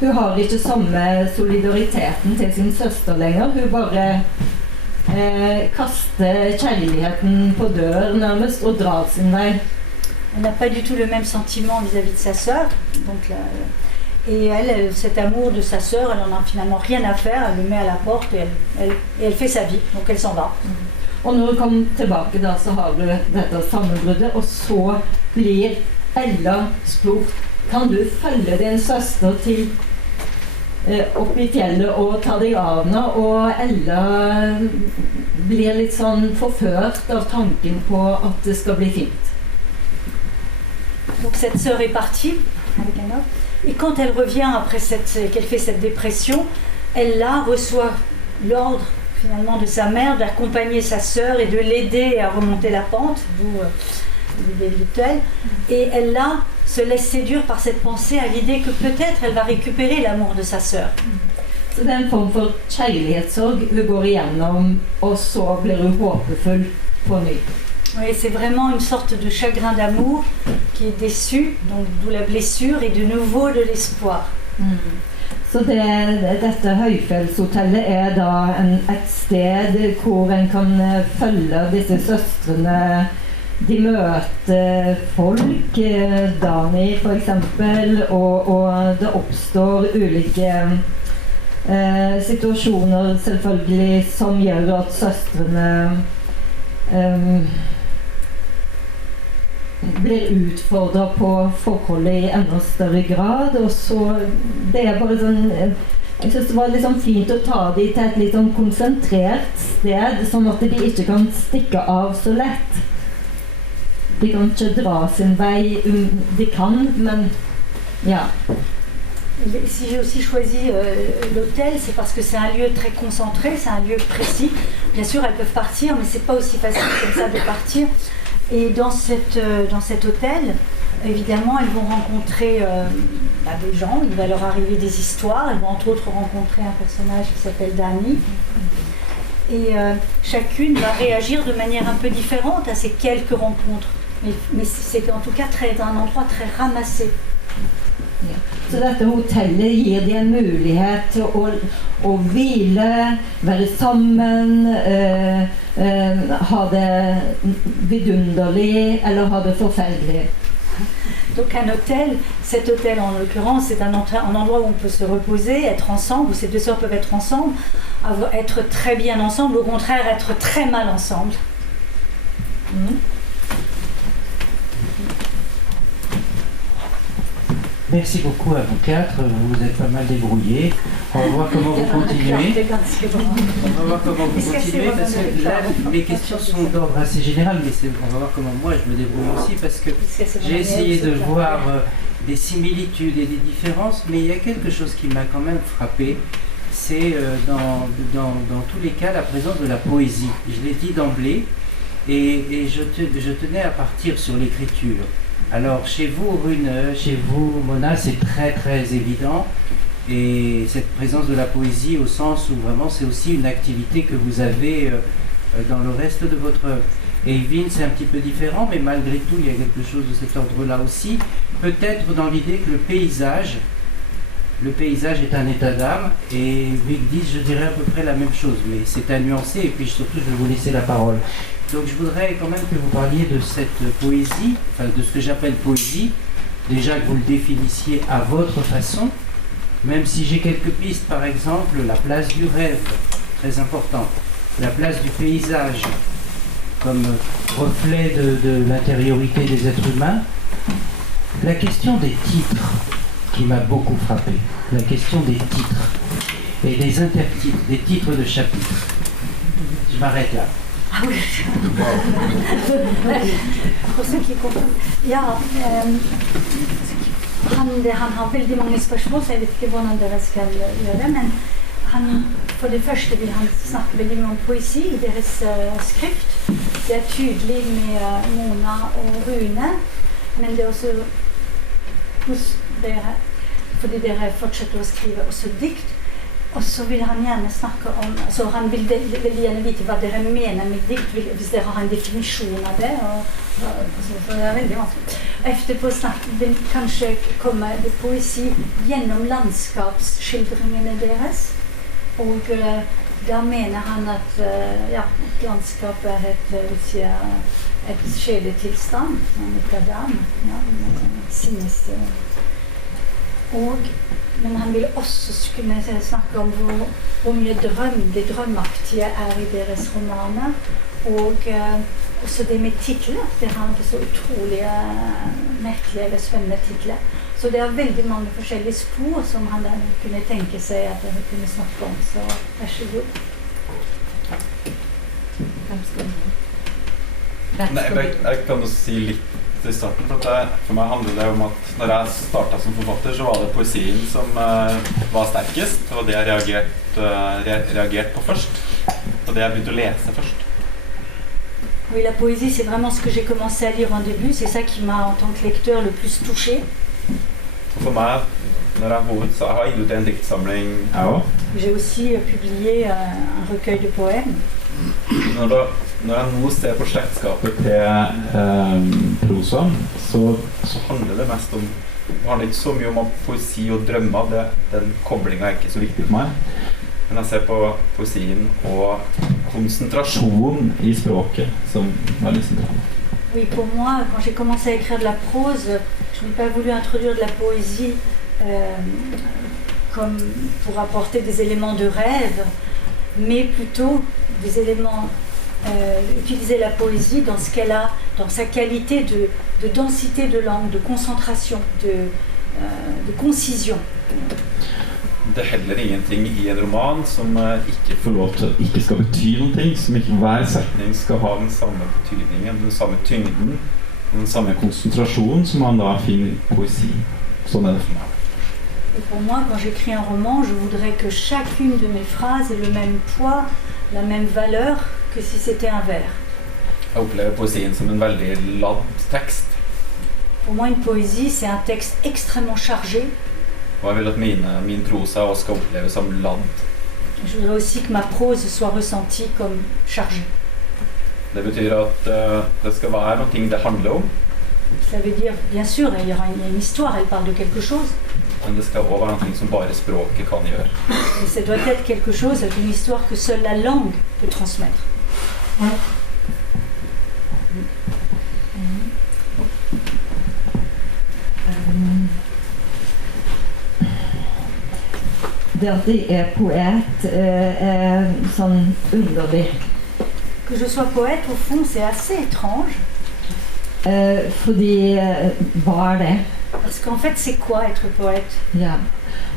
Hun har ikke samme solidariteten til sin søster lenger. Hun bare kaster kjærligheten på dør nærmest og drar sin vei. Elle n'a pas du tout le même sentiment vis-à-vis de sa sœur. Donc là, et elle, cet amour de sa sœur, elle n'en a finalement rien à faire. Elle le met à la porte et elle fait sa vie. Donc elle s'en va. Og når hun kommer tilbake da, så har du dette sammenbruddet, og så blir Ella spurt: kan du følge din søster til opp i fjellet og ta deg av henne? Og Ella blir litt sånn forført av tanken på at det skal bli fint. Donc cette sœur est partie avec un homme. Et quand elle revient après qu'elle fait cette dépression, Ella reçoit l'ordre finalement de sa mère d'accompagner sa sœur et de l'aider à remonter la pente, d'où l'idée de l'hôtel. Et Ella se laisse séduire par cette pensée à l'idée que peut-être elle va récupérer l'amour de sa sœur. Så det er en form for kjærlighetssorg hun går igjennom, og så blir hun håpefull på ny. Oui, c'est vraiment une sorte de chagrin d'amour qui est déçu, donc d'où la blessure, et de nouveau de l'espoir. Så dette høyfjellshotellet er da et sted hvor en kan følge disse søstrene. De møter folk, Dani for eksempel, og det oppstår ulike situasjoner selvfølgelig som gjør at søstrene blir utfordret på forholdet i enda større grad, og så det er bare sånn, jeg synes det var litt sånn fint å ta de til et litt sånn konsentrert sted, sånn at de ikke kan stikke av så lett. De kan ikke dra sin vei, de kan, men ja. Si j'ai aussi choisi l'hôtel, c'est parce que c'est un lieu très concentré, c'est un lieu précis. Bien sûr, elles peuvent partir, mais c'est pas aussi facile comme ça de partir. Et dans cet hôtel, évidemment, elles vont rencontrer des gens, il va leur arriver des histoires, elles vont entre autres rencontrer un personnage qui s'appelle Dani. Et chacune va réagir de manière un peu différente à ces quelques rencontres. Mais c'est en tout cas un endroit très ramassé. Ja. Så dette hotellet gir de en mulighet til å hvile, være sammen, ha det vidunderlig eller ha det forferdelig. Donc un hôtel, cet hôtel en l'occurrence, c'est un endroit où on peut se reposer, être ensemble, où ces deux sœurs peuvent être ensemble, être très bien ensemble, au contraire être très mal ensemble. Merci beaucoup à vous quatre, vous vous êtes pas mal débrouillés. On va voir comment vous continuez. On va voir comment vous continuez parce que là, mes questions sont d'ordre assez général, mais on va voir comment moi je me débrouille aussi parce que j'ai essayé de voir des similitudes et des différences, mais il y a quelque chose qui m'a quand même frappé, c'est dans tous les cas la présence de la poésie. Je l'ai dit d'emblée et je tenais à partir sur l'écriture. Alors chez vous, Rune, chez vous, Mona, c'est très très évident et cette présence de la poésie au sens où vraiment c'est aussi une activité que vous avez dans le reste de votre œuvre. Et Yvine, c'est un petit peu différent, mais malgré tout, il y a quelque chose de cet ordre-là aussi. Peut-être dans l'idée que le paysage est un état d'âme et Vigdis, je dirais à peu près la même chose, mais c'est à nuancer et puis surtout je vais vous laisser la parole. Donc je voudrais quand même que vous parliez de cette poésie, enfin de ce que j'appelle poésie, déjà que vous le définissiez à votre façon, même si j'ai quelques pistes, par exemple la place du rêve, très importante, la place du paysage comme reflet de l'intériorité des êtres humains, la question des titres qui m'a beaucoup frappé, la question des titres et des intertitres, des titres de chapitres. Je m'arrête là. Ah oui. Pour ceux qui comprennent. Ja, han har veldig mange spørsmål, så jeg vet ikke hvordan dere skal gjøre det. Men for det første vil han snakke veldig mye om poesi i deres skrift. Det er tydelig med Mona og Rune, men det er også hos dere, fordi dere fortsetter å skrive også dikt. Og så vil han gjerne snakke om, altså han vil veldig gjerne vite hva dere mener med dikt, hvis dere har en definisjon av det, så det er veldig vanskelig. Etterpå vil kanskje komme poesi gjennom landskapsskildringene deres, og da mener han at landskap er et sjeletilstand, ikke dam, sinnes. Men han vil også kunne snakke om hvor mye det drømmaktige er i deres romaner, og også det med titler. Det har så utrolig merkelige eller spennende titler. Så det er veldig mange forskjellige spor som han kunne tenke seg at han kunne snakke om. Så vær så god. Jeg kan jo si litt i starten, for meg handler det om at når jeg startet som forfatter, så var det poesien som var sterkest, og det jeg reagerte på først, og det jeg begynte å lese først. Oui, la poésie, c'est vraiment ce que j'ai commencé à lire en début, c'est ça qui m'a, en tant que lecteur, le plus touché. For meg, når jeg har gitt ut en diktsamling. J'ai aussi publié un recueil de poèmes. Når jeg nå ser på slektskapet til prosaen, så handler det mest om, det handler ikke så mye om poesi og drømmer, den koblingen er ikke så viktig for meg. Men jeg ser på poesien og konsentrasjon i språket som veldig sentralt. Oui, pour moi, quand j'ai commencé à écrire de la prose, je n'ai pas voulu introduire de la poésie comme pour apporter des éléments de rêve, mais plutôt des éléments, utiliser la poésie dans ce qu'elle a, dans sa qualité de densité de langue, de concentration, de concision. Det er heller ingenting i en roman som ikke får lov til ikke skal bety noen ting, som ikke hver setning skal ha den samme betydningen, den samme tyngden, den samme konsentrasjonen som man da finner i poesi. Sånn er det for meg. Et pour moi, quand j'écris un roman, je voudrais que chacune de mes phrases ait le même poids, la même valeur que si c'était un vers. Jeg opplever poesien som en veldig ladd tekst. Pour moi, une poésie, c'est un texte extrêmement chargé. Og jeg vil at min prosa også skal oppleves som ladd. Je voudrais aussi que ma prose soit ressentie comme chargée. Det betyr at det skal være noe det handler om. Ça veut dire, bien sûr, il y aura une histoire, elle parle de quelque chose. Men det skal også være noe som bare språket kan gjøre. Et ça doit être quelque chose, c'est une histoire que seule la langue peut transmettre. Det at jeg er poet er sånn underlig. Que je sois poète, au fond, c'est assez étrange. Fordi hva er det? Parce qu'en fait, c'est quoi être poète? Ja.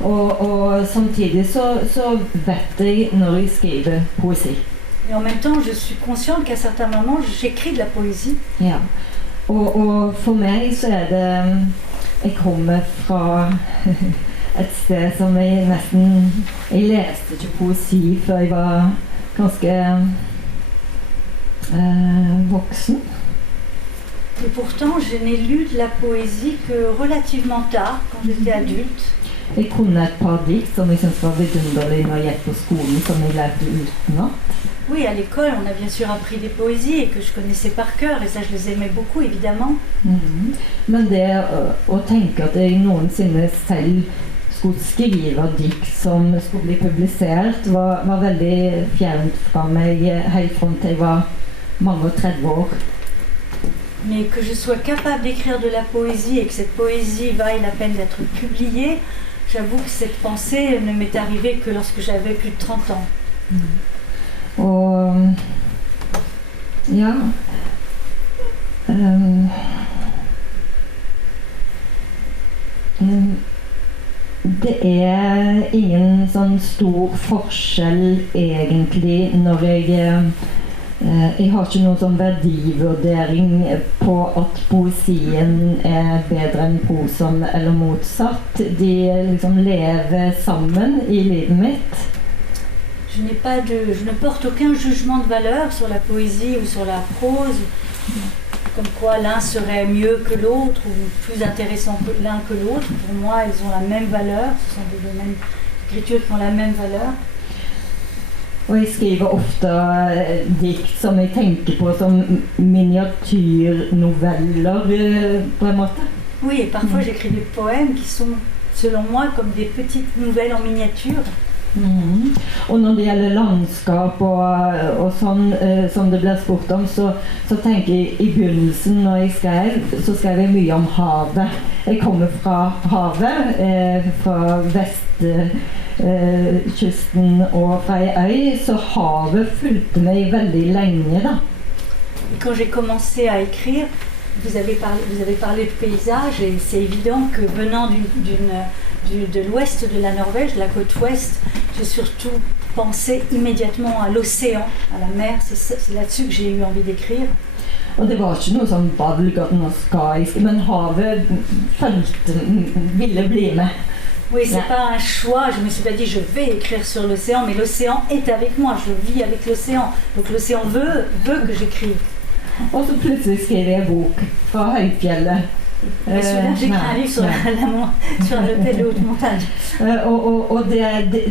Og samtidig så vet jeg når jeg skriver poesi. Et en même temps, je suis consciente qu'à certains moments, j'écris de la poésie. Ja. Og for meg så er det jeg kommer fra et sted som jeg leste ikke poesi før jeg var ganske voksen. Et pourtant, je n'ai lu de la poésie que relativement tard, quand j'étais adulte. Jeg kunne et par dikt som jeg synes var vidunderlig når jeg gikk på skolen, som jeg lærte utenat. Oui, à l'école, on a bien sûr appris des poésies et que je connaissais par cœur, et ça, je les aimais beaucoup, évidemment. Men det å tenke at jeg noensinne selv skulle skrive dikt som skulle bli publisert, var veldig fjernt fra meg helt frem til jeg var mange og 30 år. Mais que je sois capable d'écrire de la poésie et que cette poésie vaille la peine d'être publiée, j'avoue que cette pensée ne m'est arrivée que lorsque j'avais plus de 30 ans. Og ja det er ingen sånn stor forskjell egentlig når jeg har ikke noen sånn verdivurdering på at poesien er bedre enn prosaen eller motsatt. De liksom lever sammen i livet mitt. Je ne porte aucun jugement de valeur sur la poésie ou sur la prose, comme quoi l'un serait mieux que l'autre ou plus intéressant que l'un que l'autre. Pour moi, ils ont la même valeur, ce sont des domaines écritures qui ont la même valeur. Og jeg skriver ofte dikt som jeg tenker på som miniatyrnoveller på en måte. Oui, et parfois j'écris des poèmes qui sont, selon moi, comme des petites nouvelles en miniature. Og når det gjelder landskap og sånn, som det ble spurt om, så tenker jeg i begynnelsen når jeg så skrev jeg mye om havet. Jeg kommer fra havet, fra vestkysten og fra en øy, så havet fulgte meg veldig lenge da. Quand j'ai commencé à écrire, vous avez parlé de paysage et c'est évident que venant de l'ouest de la Norvège, de la côte ouest, j'ai surtout pensé immédiatement à l'océan, à la mer. C'est là-dessus que j'ai eu envie d'écrire. Og det var ikke noe sånn balganskaisk, men havet ville bli med. Oui, c'est pas un choix, je me suis pas dit je vais écrire sur l'océan, mais l'océan est avec moi, je vis avec l'océan. Donc l'océan veut que j'écrive. Og så plutselig skrev jeg bok fra høyfjellet. Et celui-là, j'écris un livre sur le pelle haute montagne. Og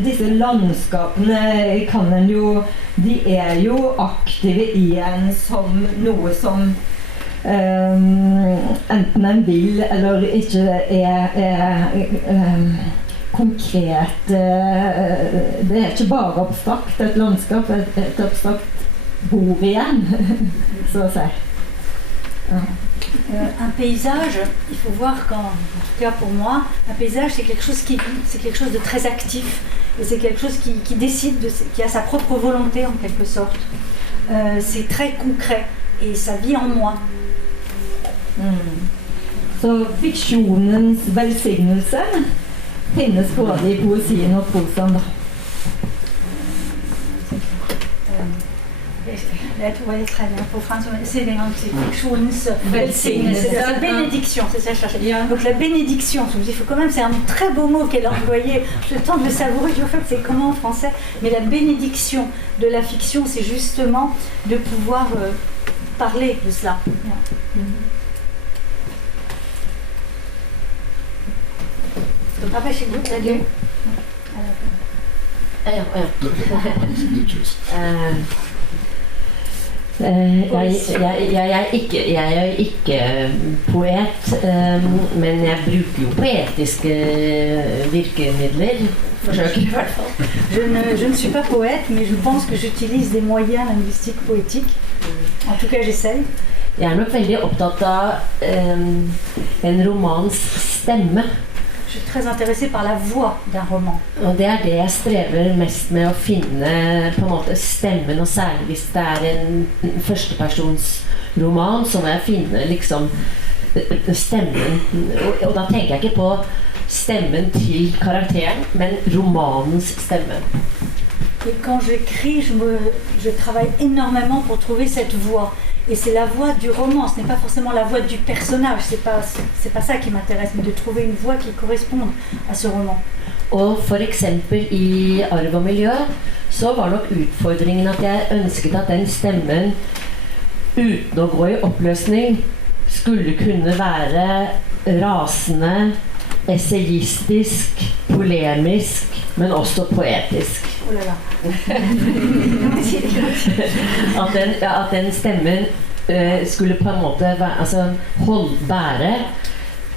disse landskapene kan en jo, de jo aktive i en som noe som enten en vil eller ikke konkret. Det ikke bare abstrakt, et landskap, et abstrakt bord igjen, så å si. Un paysage, il faut voir qu'en tout cas pour moi, un paysage c'est quelque chose qui vit, c'est quelque chose de très actif et c'est quelque chose qui décide, qui a sa propre volonté en quelque sorte. C'est très concret et ça vit en moi. Så fiksjonens velsignelse finnes både i poesien og prosaen da. Là, tu voyais très bien. Pour François, c'est fiksjonens velsignelse. C'est la bénédiction, c'est ça que je cherchais. Donc la bénédiction, il faut quand même, c'est un très beau mot qu'elle a employé. Je tente de savourer, en fait, c'est comment en français. Mais la bénédiction de la fiction, c'est justement de pouvoir parler de cela. Ah bah, j'ai goûté la gueule. Jeg er ikke poet, men jeg bruker jo poetiske virkemidler. Forsøker I hvert fall. Je ne suis pas poète, mais je pense que j'utilise des moyens linguistiques poétiques. En tout cas, j'essaye. Jeg nok veldig opptatt av en romans stemme. Je suis très intéressée par la voix d'un roman. Og det det jeg strever mest med å finne på en måte stemmen, og særlig hvis det en førstepersons roman, så må jeg finne liksom stemmen. Og da tenker jeg ikke på stemmen til karakteren, men romanens stemme. Et quand j'écris, je travaille énormément pour trouver cette voix. Et c'est la voix du roman, ce n'est pas forcément la voix du personnage, c'est pas ça qui m'intéresse, mais de trouver une voix qui corresponde à ce roman. Og for eksempel I Arv og miljø, så var nok utfordringen at jeg ønsket at den stemmen, uten å gå I oppløsning, skulle kunne være rasende, essayistisk, polemisk, men også poetisk. Oh là là. At den stemmen skulle på en måte bære,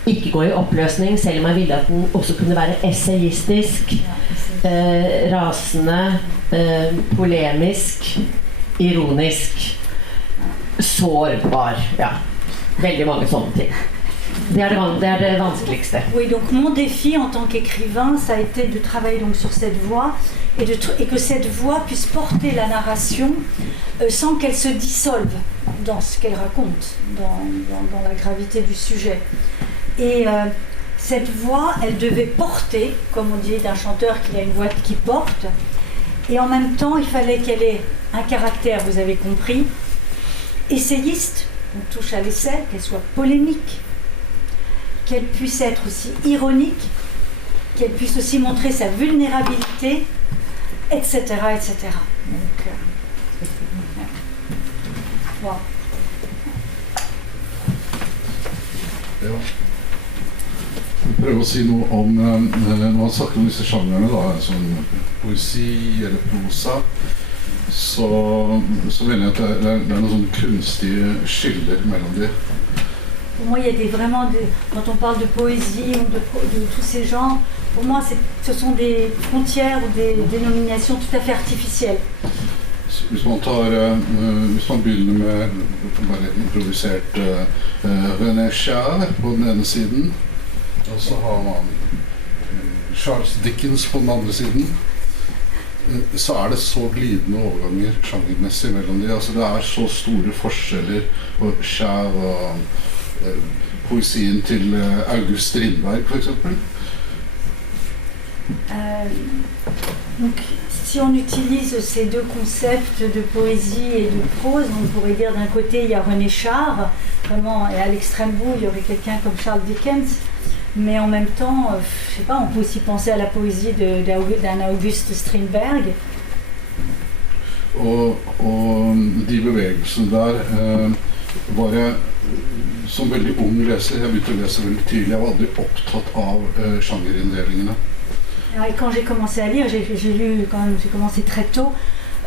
ikke gå I oppløsning, selv om jeg ville at den også kunne være essayistisk, rasende, polemisk, ironisk, sårbar, ja. Veldig mange sånne ting. Det det vanskeligste. Oui, donc mon défi en tant qu'écrivain, ça a été de travailler donc sur cette voix et que cette voix puisse porter la narration sans qu'elle se dissolve dans ce qu'elle raconte, dans la gravité du sujet. Et cette voix, elle devait porter, comme on dit d'un chanteur qu'il a une voix qui porte, et en même temps, il fallait qu'elle ait un caractère, vous avez compris, essayiste, on touche à l'essai, qu'elle soit polémique, qu'elle puisse être aussi ironique, qu'elle puisse aussi montrer sa vulnérabilité, etc., etc. Donc, voilà. Ja. prøve å si noe om når man snakker om disse sjangerne, da, som poesi eller prosa, så mener jeg at det er noen sånne kunstige skiller mellom de. Pour moi, il y a vraiment quand on parle de poésie ou de tous ces genres, pour moi, ce sont des frontières ou des dénominations tout à fait artificielles. Hvis man begynner med bare improvisert René Char på den ene siden, og så har man Charles Dickens på den andre siden, så er det så glidende overganger sjangermessig mellom de. Altså det er så store forskjeller på Char og poesien til August Strindberg, for eksempel. Donc, si on utilise ces deux concepts de poésie et de prose, on pourrait dire d'un côté il y a René Char, vraiment, et à l'extrême bout il y aurait quelqu'un comme Charles Dickens, mais en même temps, je sais pas, on peut aussi penser à la poésie d'un August Strindberg. Og de bevegelsene der var jeg som veldig ung leser, jeg begynte å lese veldig tidlig, jeg var aldri opptatt av sjangerinndelingene. Et quand j'ai commencé à lire, j'ai lu quand même, j'ai commencé très tôt,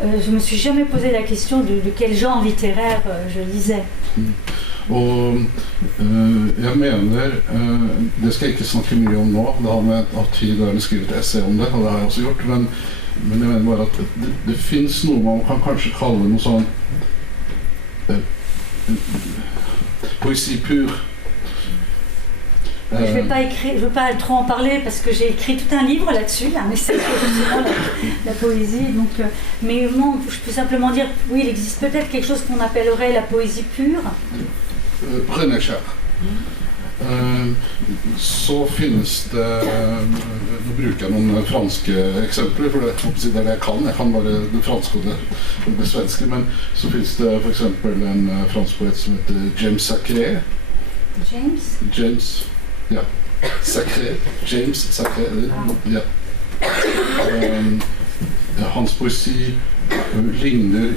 je me suis jamais posé la question de quel genre littéraire je lisais. Og jeg mener, det skal jeg ikke snakke mye om nå, da har jeg hatt tid der jeg skrevet et essay om det, og det har jeg også gjort, men jeg mener bare at det finnes noe man kan kanskje kalle noe sånn poésie pure. Je ne veux pas trop en parler parce que j'ai écrit tout un livre là-dessus, un essai sur justement la poésie. Donc, mais moi, je peux simplement dire, oui, il existe peut-être quelque chose qu'on appellerait la poésie pure. René Char. Så finnes det, nå bruker jeg noen franske eksempler, for det er det jeg kan bare det franske og det svenske, men så finnes det for eksempel en fransk poet som heter James Sacré. James, ja, Sacré, James Sacré, ja. Hans poesi ligner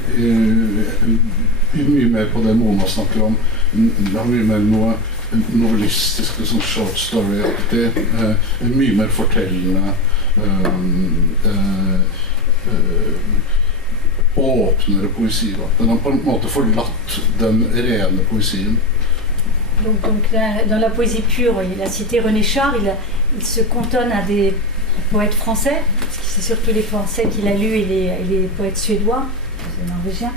mye mer på det Mona snakker om, det har mye mer noe novellistisk, sånn short story-aktig, mye mer fortellende, åpnere poesi. Da. Den har på en måte forlatt den rene poesien. Donc dans la poésie pure, il a cité René Char, il se cantonne à des poètes français, parce que c'est surtout les français qu'il a lus et les poètes suédois, les norvégiens.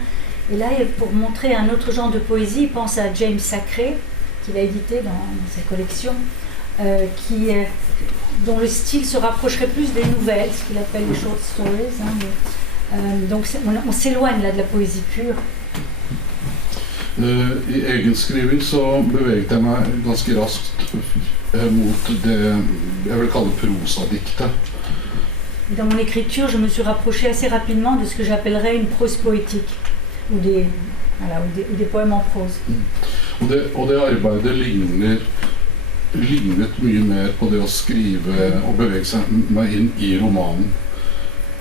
Et là, pour montrer un autre genre de poésie, il pense à James Sacré, qu'il a édité dans sa collection, dont le style se rapprocherait plus des nouvelles, ce qu'il appelle les short stories. Donc on s'éloigne là de la poésie pure. I egenskriving så beveget jeg meg ganske raskt mot det jeg vil kalle prosadiktet. Dans mon écriture, je me suis rapproché assez rapidement de ce que j'appellerais une prose poétique, ou des poèmes en prose. Og det arbeidet lignet mye mer på det å skrive og bevege seg meg inn i romanen.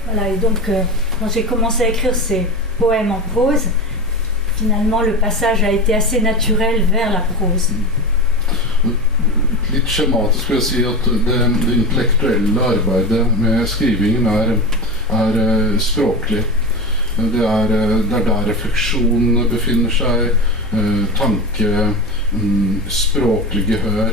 Voilà, et donc quand j'ai commencé à écrire ces poèmes en prose, finalement le passage a été assez naturel vers la prose. Litt skjematisk vil jeg si at det intellektuelle arbeidet med skrivingen er språklig. Det er der refleksjonen befinner seg, tanke, språklig gehør.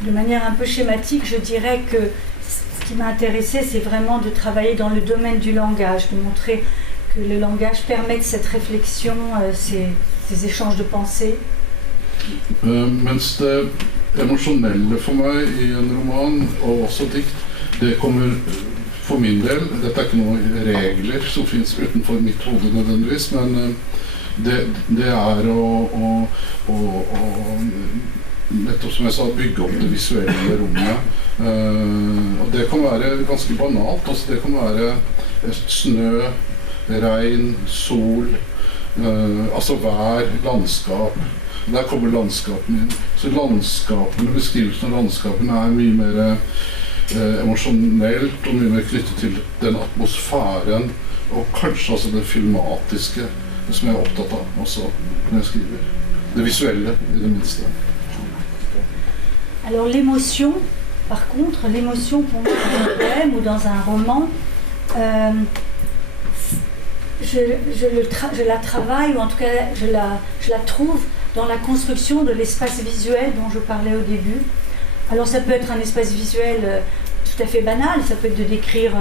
De manière un peu schématique, je dirais que ce qui m'a intéressé, c'est vraiment de travailler dans le domaine du langage, de montrer que le langage permet cette réflexion, ces échanges de pensées. Mens det emosjonelle for meg i en roman, og også dikt, det kommer for min del, dette er ikke noen regler som finnes utenfor mitt hode nødvendigvis, men det er å nettopp som jeg sa, bygge opp det visuelle rommet. Og det kan være ganske banalt, altså det kan være snø, regn, sol, altså vær, landskap. Der kommer landskapene inn. Så landskapene, beskrivelsen av landskapene er mye mer emosjonelt og mye mer knyttet til den atmosfæren og kanskje også det filmatiske som jeg er opptatt av også når jeg skriver. Det visuelle i det minste. Alors l'émotion, par contre, l'émotion pour moi dans un poème ou dans un roman, je la travaille, ou en tout cas je la trouve dans la construction de l'espace visuel dont je parlais au début. Alors ça peut être un espace visuel tout à fait banal, ça peut être de décrire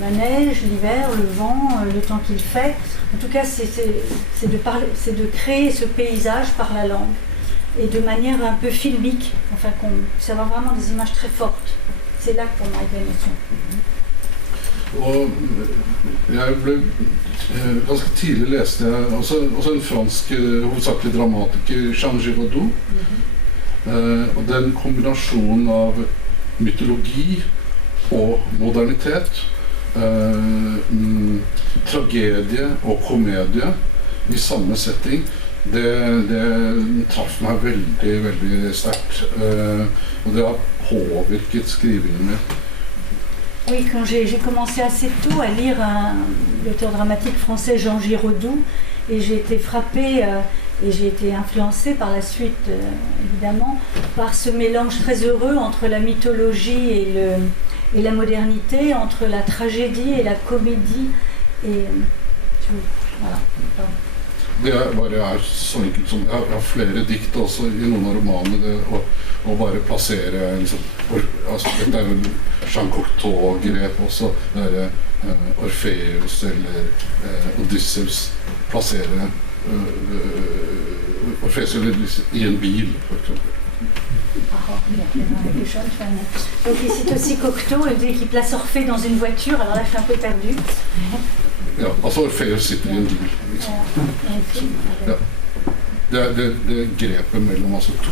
la neige, l'hiver, le vent, le temps qu'il fait. En tout cas, c'est de créer ce paysage par la langue, et de manière un peu filmique, enfin ça va vraiment des images très fortes. C'est là que pour moi il y a l'émotion. Og jeg ble ganske tidlig leste jeg også en fransk hovedsakelig dramatiker, Jean Giraudoux. Og den kombinasjonen av mytologi og modernitet, tragedie og komedie i samme setting, det traff meg veldig, veldig sterkt. Og det har påvirket skrivingen min. Oui, quand j'ai commencé assez tôt à lire l'auteur dramatique français Jean Giraudoux, et j'ai été frappée et j'ai été influencée par la suite, évidemment, par ce mélange très heureux entre la mythologie et la modernité, entre la tragédie et la comédie. Et voilà. Det bare så enkelt som jeg har flere dikt også i noen av romanene, det å bare plassere liksom, altså, dette er jo Jean Cocteau-grep også, det Orfeus eller Odysseus, plassere Orfeus i en bil, for eksempel. Donc il cite aussi Cocteau, il dit qu'il place Orphée dans une voiture, alors là je suis un peu perdue. Ja, altså Orfeus sitter i en bil, liksom. Ja. Det grepet mellom altså to.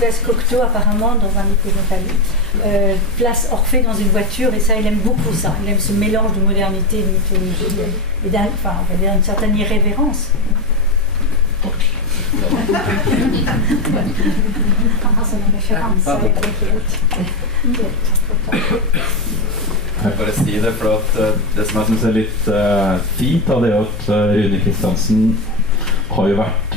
Place Cocteau apparemment dans un mythologie, place Orphée dans une voiture, et ça il aime beaucoup ça. Il aime ce mélange de modernité et de mythologie, et enfin on va dire une certaine irrévérence. Jeg bare si det, for at det som jeg synes er litt fint av det at Rune Kristiansen har jo vært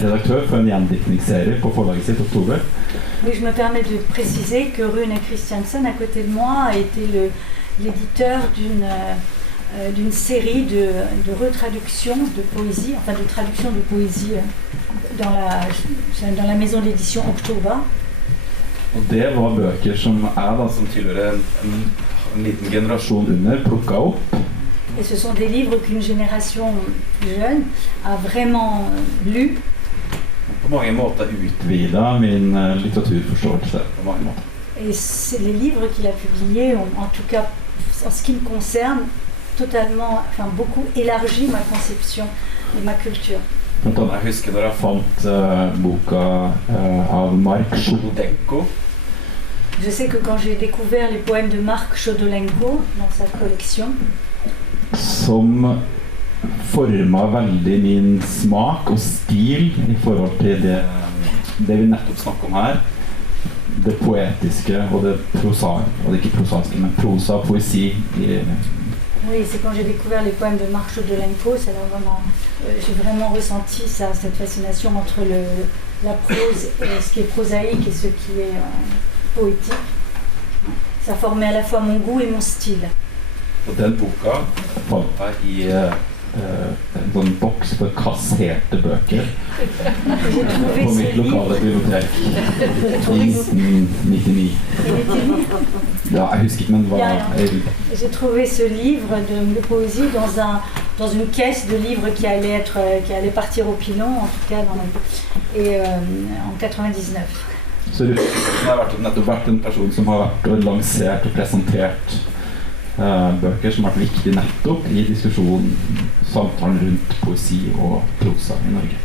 redaktør for en gjendiktningsserie på forlaget sitt Oktober. Oui, je me permets de préciser que Rune Kristiansen, à côté de moi, a été l'éditeur d'une série de retraductions de poésie, enfin de traduction de poésie dans la maison d'édition Oktober. Og det var bøker som jeg da, som tilhører en liten generasjon under, plukket opp. Et ce sont des livres qu'une génération plus jeune a vraiment lu. På mange måter utvidet min litteraturforståelse på mange måter. Et c'est les livres qu'il a publiés ont, en tout cas en ce qui me concerne, totalement, enfin beaucoup élargi ma conception et ma culture. Blant annet, jeg husker når jeg fant boka av Mark Chodolenko. Je sais que quand j'ai découvert les poèmes de Mark Chodolenko dans sa collection, som formet veldig min smak og stil i forhold til det vi nettopp snakker om her, det poetiske og det prosaiske, og det ikke prosaiske, men prosa, poesi. Oui, c'est quand j'ai découvert les poèmes de Mark Chodolenko, c'est là vraiment, j'ai vraiment ressenti ça, cette fascination entre la prose, ce qui est prosaïque et ce qui est poétique. Ça formait à la fois mon goût et mon style. Og den boka fant jeg i en sånn boks for kasserte bøker på mitt lokale bibliotek i 1999. Ja, jeg husker ikke, men hva J'ai trouvé ce livre de poésie dans une caisse de livres qui allait partir au pilon, en tout cas en 99. Så Rune har nettopp vært en person som har vært lansert og presentert bøker som har vært viktig nettopp i diskusjonen, samtalen rundt poesi og prosa i Norge.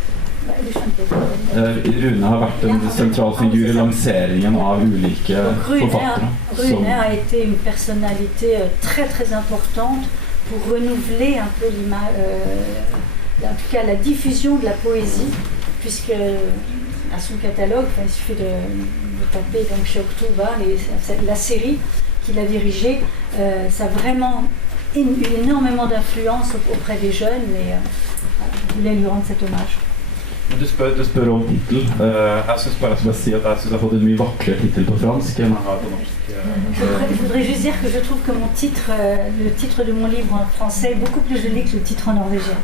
Rune har vært en sentral figur i lanseringen av ulike forfattere. Rune a été une personnalité très très importante pour renouveler un peu en tout cas la diffusion de la poésie, puisque à son catalogue, il suffit de taper donc chez Oktober, la série qu'il a dirigée, ça a vraiment eu énormément d'influence auprès des jeunes, et je voulais lui rendre cet hommage. Du spør om titel. Jeg synes bare jeg skal si at jeg synes jeg har fått en mye vakrere titel på fransk enn jeg har på norsk. Je voudrais juste dire que je trouve que mon titre, le titre de mon livre en français est beaucoup plus joli que le titre en norvégien.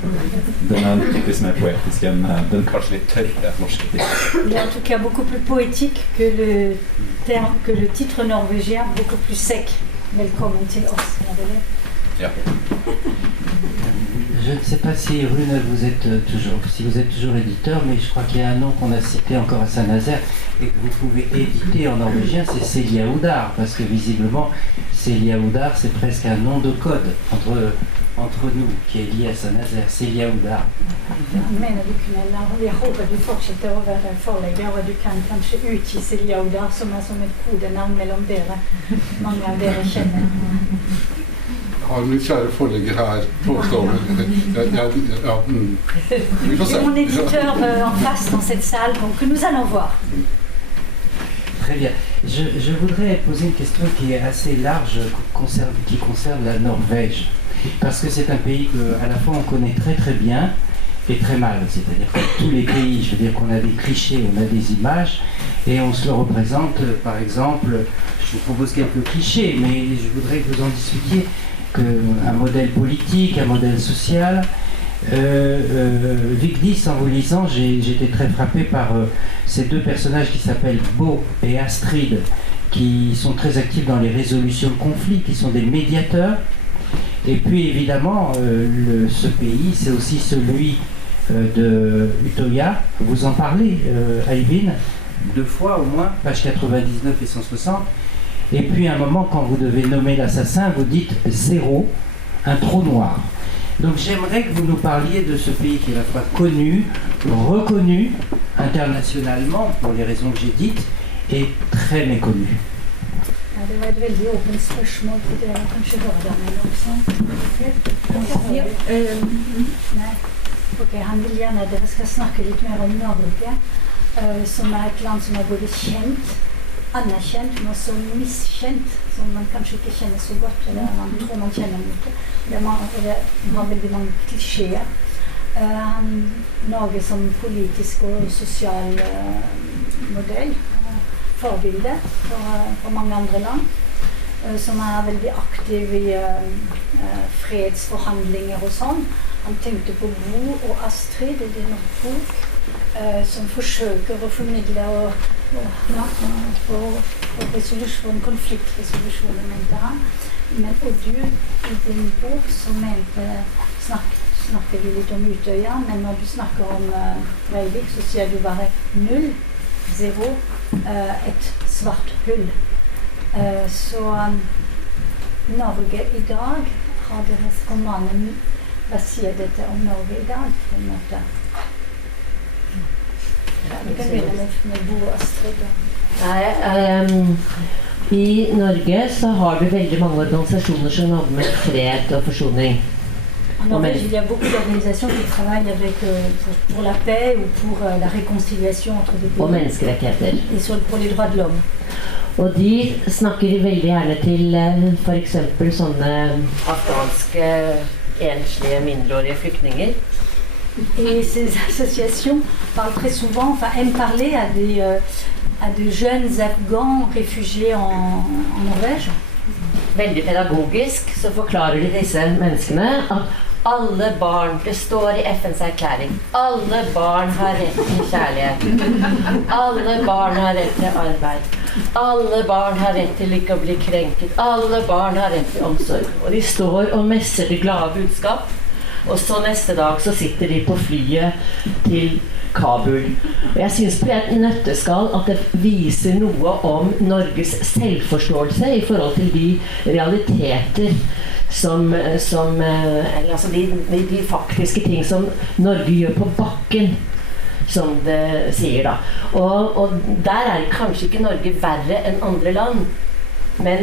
Den typisk mer poetisk enn den kanskje litt tørre norske tittelen. Il est en tout cas beaucoup plus poétique que le titre norvégien, beaucoup plus sec. Velkommen til oss. Ja. Je ne sais pas si Rune, si vous êtes toujours éditeur, mais je crois qu'il y a un nom qu'on a cité encore à Saint-Nazaire et que vous pouvez éditer en norvégien, c'est Celia Oudar, parce que visiblement Celia Oudar c'est presque un nom de code entre nous qui est lié à Saint-Nazaire. Celia Oudar. Men jeg håper du fortsetter å være forlegger, og du kan kanskje utgi Celia Oudar som et kodenavn mellom dere. Mange av dere kjenner. Har min kjære forlegger her påstående. Vi får se. Et mon éditeur en face dans cette salle, donc nous allons voir. Très bien. Je voudrais poser une question qui est assez large, qui concerne la Norvège. Parce que c'est un pays qu'à la fois on connaît très très bien et très mal. C'est-à-dire que tous les pays, je veux dire qu'on a des clichés, on a des images, et on se le représente, par exemple, je vous propose quelques clichés, mais je voudrais que vous en discutiez, un modèle politique, un modèle social. Vigdis, en vous lisant, j'étais très frappé par ces deux personnages qui s'appellent Bo et Astrid, qui sont très actifs dans les résolutions de conflits, qui sont des médiateurs. Et puis évidemment, ce pays, c'est aussi celui de Utøya. Vous en parlez, Eivind, 2 fois au moins, page 99 et 160. Et puis à un moment, quand vous devez nommer l'assassin, vous dites 0, un trou noir. Donc j'aimerais que vous nous parliez de ce pays qui est à la fois connu, reconnu internationalement, pour les raisons que j'ai dites, et très méconnu. Det var et veldig åpent spørsmål til dere. Kanskje hører dere meg også? Nei. Ok, han vil gjerne at dere skal snakke litt mer om Norge, som et land som både kjent, anerkjent, men også miskjent, som man kanskje ikke kjenner så godt, eller man tror man kjenner mye. Det har veldig mange klisjeer. Norge som politisk og sosial modell, forbilde for mange andre land, som veldig aktiv i fredsforhandlinger og sånn. Han tenkte på Bo og Astrid i denne bok, som forsøker å formidle og resolusjon, konfliktresolusjoner, mente han. Og du, i din bok, så snakker vi litt om Utøya, men når du snakker om Breivik, så sier du bare 0, 0, et svart hull. Så Norge i dag, har deres romanen, hva sier dette om Norge i dag, på en måte? Vi kan begynne med Bo og Astrid. I Norge så har du veldig mange organisasjoner som jobber med fred og forsoning. En Norvège, il y a beaucoup d'organisations qui travaillent pour la paix ou pour la réconciliation entre des pays. Og menneskerettigheter. Et pour les droits de l'homme. Og de snakker veldig gjerne til for eksempel sånne afghanske enslige mindreårige flyktninger. Et ces associations parlent très souvent, enfin aiment parler à des jeunes afghans réfugiés en Norvège. Veldig pedagogisk så forklarer de disse menneskene at alle barn, det står i FNs erklæring, alle barn har rett til kjærlighet, alle barn har rett til arbeid, alle barn har rett til ikke å bli krenket, alle barn har rett til omsorg. Og de står og messer det glade budskap, og så neste dag så sitter de på flyet til Kabul. Og jeg synes på et nøtteskall at det viser noe om Norges selvforståelse i forhold til de realiteter altså de faktiske ting som Norge gjør på bakken, som det sier da. Og der kanskje ikke Norge verre enn andre land, men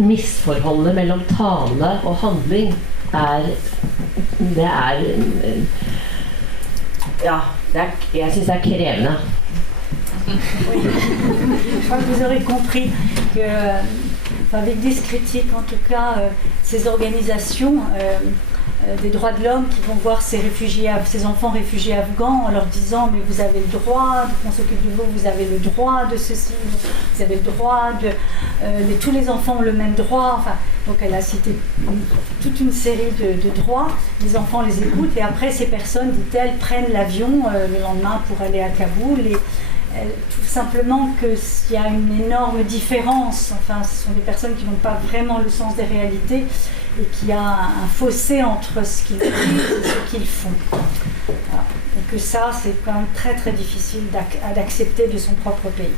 misforholdet mellom tale og handling jeg synes det krevende. Je crois que vous aurez compris que avec des critiques, en tout cas, ces organisations des droits de l'homme qui vont voir ces enfants réfugiés afghans en leur disant mais vous avez le droit qu'on s'occupe de vous, vous avez le droit de ceci, vous avez le droit de... tous les enfants ont le même droit. Enfin, donc elle a cité toute une série de droits. Les enfants les écoutent et après ces personnes, dit-elle, prennent l'avion le lendemain pour aller à Kaboul et elles trouvent simplement qu'il y a une énorme différence. Enfin, ce sont des personnes qui n'ont pas vraiment le sens des réalités et qu'il y a un fossé entre ce qu'ils disent et ce qu'ils font. Voilà. Et que ça, c'est quand même très très difficile d'accepter de son propre pays.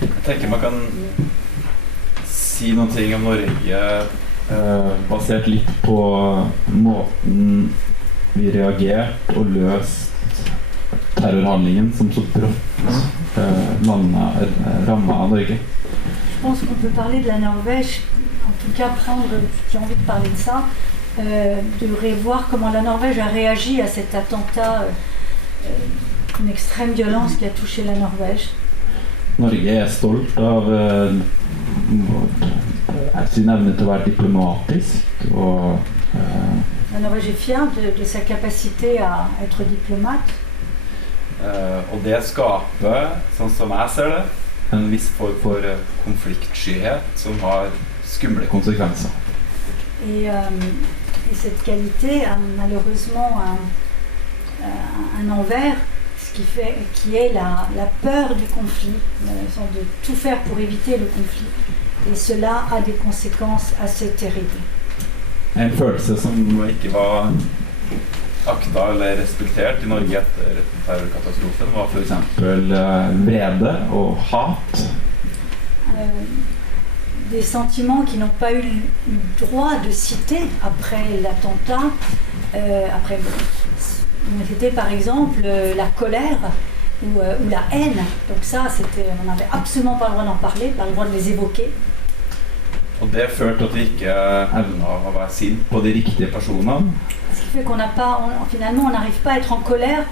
Jeg tenker man kan si noen ting om Norge basert litt på måten vi reagerte og løst terrorhandlingen som så brått rammet av Norge. Je pense qu'on peut parler de la Norvège, en tout cas j'ai envie de parler de ça, de revoir comment la Norvège a réagi à cet attentat, une extrême violence qui a touché la Norvège. Norge stolt av sin evne til å være diplomatisk og La Norvège est fière de sa capacité à être diplomate. Og det skaper, sånn som jeg ser det, en viss form for konfliktskyhet som har skumle konsekvenser. Et cette qualité a malheureusement un envers, qui est la peur du conflit, de tout faire pour éviter le conflit. Et cela a des conséquences assez terribles. En følelse som ikke var akta eller respektert I Norge etter terrorkatastrofen var for eksempel vrede og hat. Des sentiments qui n'ont pas eu le droit de citer après l'attentat. C'était par exemple la colère ou la haine. Donc ça, on n'avait absolument pas le droit d'en parler, pas le droit de les évoquer. Og det førte at vi ikke evnet å være sint på de riktige personene. Ce qui fait qu'on finalement on n'arrive pas à être en colère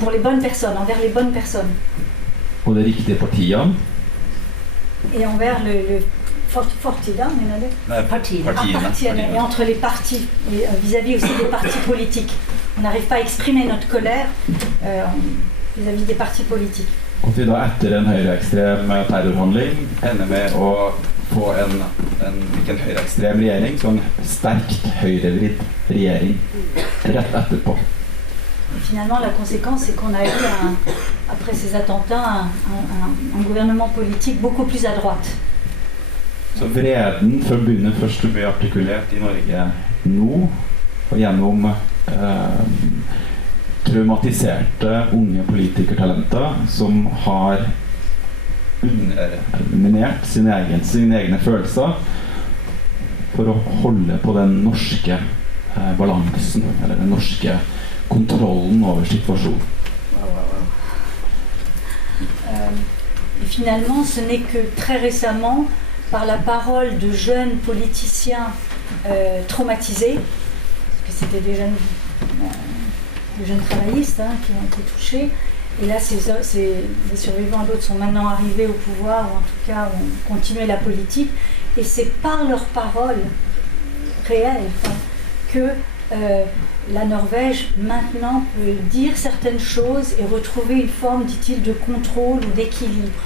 pour les bonnes personnes, envers les bonnes personnes. Og de riktige partiene. Et envers le Fortida, et entre les partis, et vis-à-vis aussi des partis politiques. On n'arrive pas à exprimer notre colère vis-à-vis des partis politiques. Og vi da etter en høyreekstrem terrorhandling ender med å få ikke en høyreekstrem regjering, så en sterkt høyrevridd regjering rett etterpå. Et finalement, la conséquence, c'est qu'on a eu, après ces attentats, un gouvernement politique beaucoup plus à droite. Så vreden begynner først å bli artikulert I Norge nå, og gjennom traumatiserte unge politikertalenter som har underminert sine egne følelser for å holde på den norske balansen, eller den norske kontrollen over situasjonen. Et finalement, ce n'est que très récemment, par la parole de jeunes politiciens traumatisés, parce que c'était des jeunes travaillistes qui ont été touchés, et là les survivants d'autres sont maintenant arrivés au pouvoir, ou en tout cas ont continué la politique, et c'est par leurs paroles réelles que la Norvège maintenant peut dire certaines choses et retrouver une forme, dit-il, de contrôle ou d'équilibre.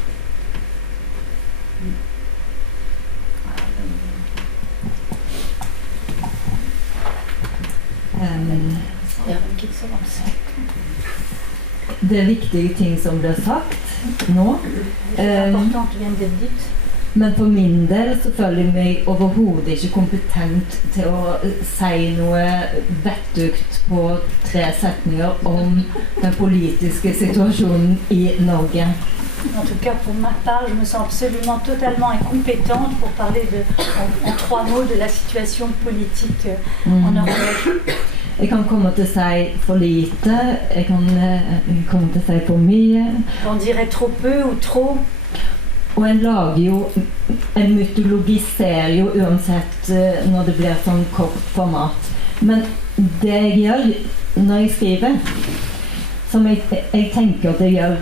Det viktige ting som ble sagt nå. Men for min del så føler jeg meg overhodet ikke kompetent til å si noe vettugt på 3 setninger om den politiske situasjonen I Norge. En tout cas, pour ma part, je me sens absolument totalement incompétente pour parler en 3 mots de la situation politique en Norvège. Jeg kan komme til å si for lite, jeg kan komme til å si for mye. On dirait trop peu ou trop. Og en lager jo, en mytologiserer jo uansett når det blir sånn kort format. Men det jeg gjør når jeg skriver, som jeg tenker at jeg gjør,